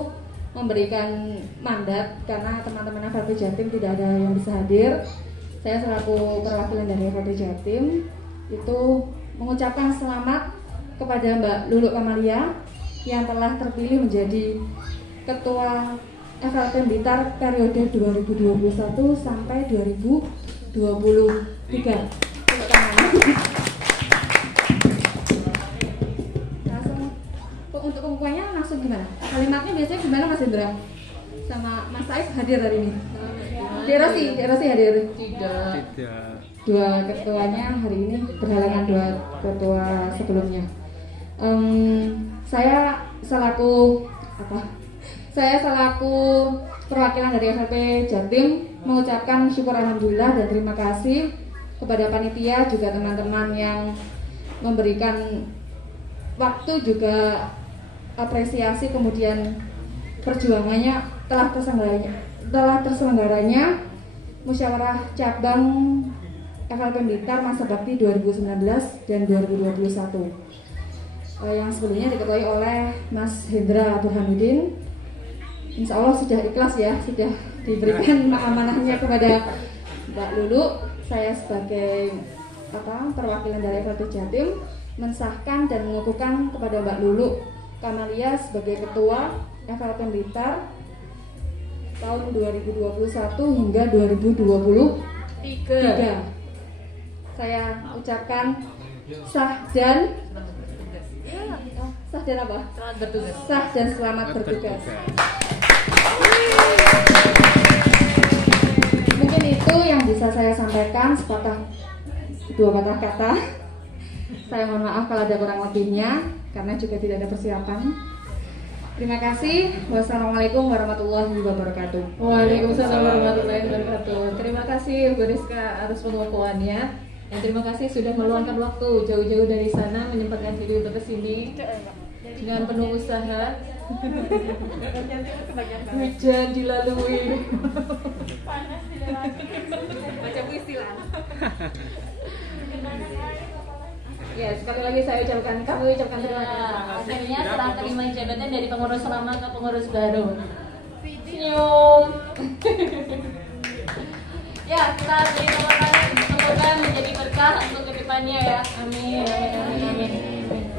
memberikan mandat karena teman-teman FLP Jatim tidak ada yang bisa hadir. Saya selaku perwakilan dari FLP Jatim itu mengucapkan selamat kepada Mbak Lulu Kamalia yang telah terpilih menjadi Ketua FLP Blitar periode 2021 sampai 2023. Langsung untuk pembukaannya langsung gimana? Kalimatnya biasanya gimana Mas Indra? Sama Mas Saif hadir hari ini? Derosi hadir? Tidak. Dua ketuanya hari ini berhalangan, dua ketua sebelumnya. Saya selaku perwakilan dari FLP Jatim mengucapkan syukur alhamdulillah dan terima kasih kepada panitia juga teman-teman yang memberikan waktu juga apresiasi, kemudian perjuangannya telah terselenggaranya musyawarah cabang FLP Blitar masa bakti 2019 dan 2021 yang sebelumnya diketuai oleh Mas Hendra Burhanuddin. Insya Allah sudah ikhlas ya, sudah diberikan amanahnya kepada Mbak Lulu. Saya sebagai perwakilan dari FLP Jatim mensahkan dan mengukuhkan kepada Mbak Lulu Kamalia sebagai Ketua FLP Blitar tahun 2021 hingga 2023. Saya ucapkan sah dan apa? Selamat bertugas. Sah dan selamat bertugas. Mungkin itu yang bisa saya sampaikan, dua patah kata. Saya mohon maaf kalau ada kurang lebihnya, karena juga tidak ada persiapan. Terima kasih. Wassalamualaikum warahmatullahi wabarakatuh. Waalaikumsalam warahmatullahi wabarakatuh. Terima kasih Bu Rizka atas pengukuhannya. Dan terima kasih sudah meluangkan waktu jauh-jauh dari sana menyempatkan diri untuk kesini dengan penuh usaha. Hujan dilalui, panas dilalui, baca puisi lah. Ya, sekali lagi kami ucapkan terima kasih. Akhirnya serah terima jabatan dari pengurus lama ke pengurus baru. Senyum. Ya, kita beri tepuk tangan, semoga menjadi berkah untuk kedepannya ya. Amin. Amin. Amin.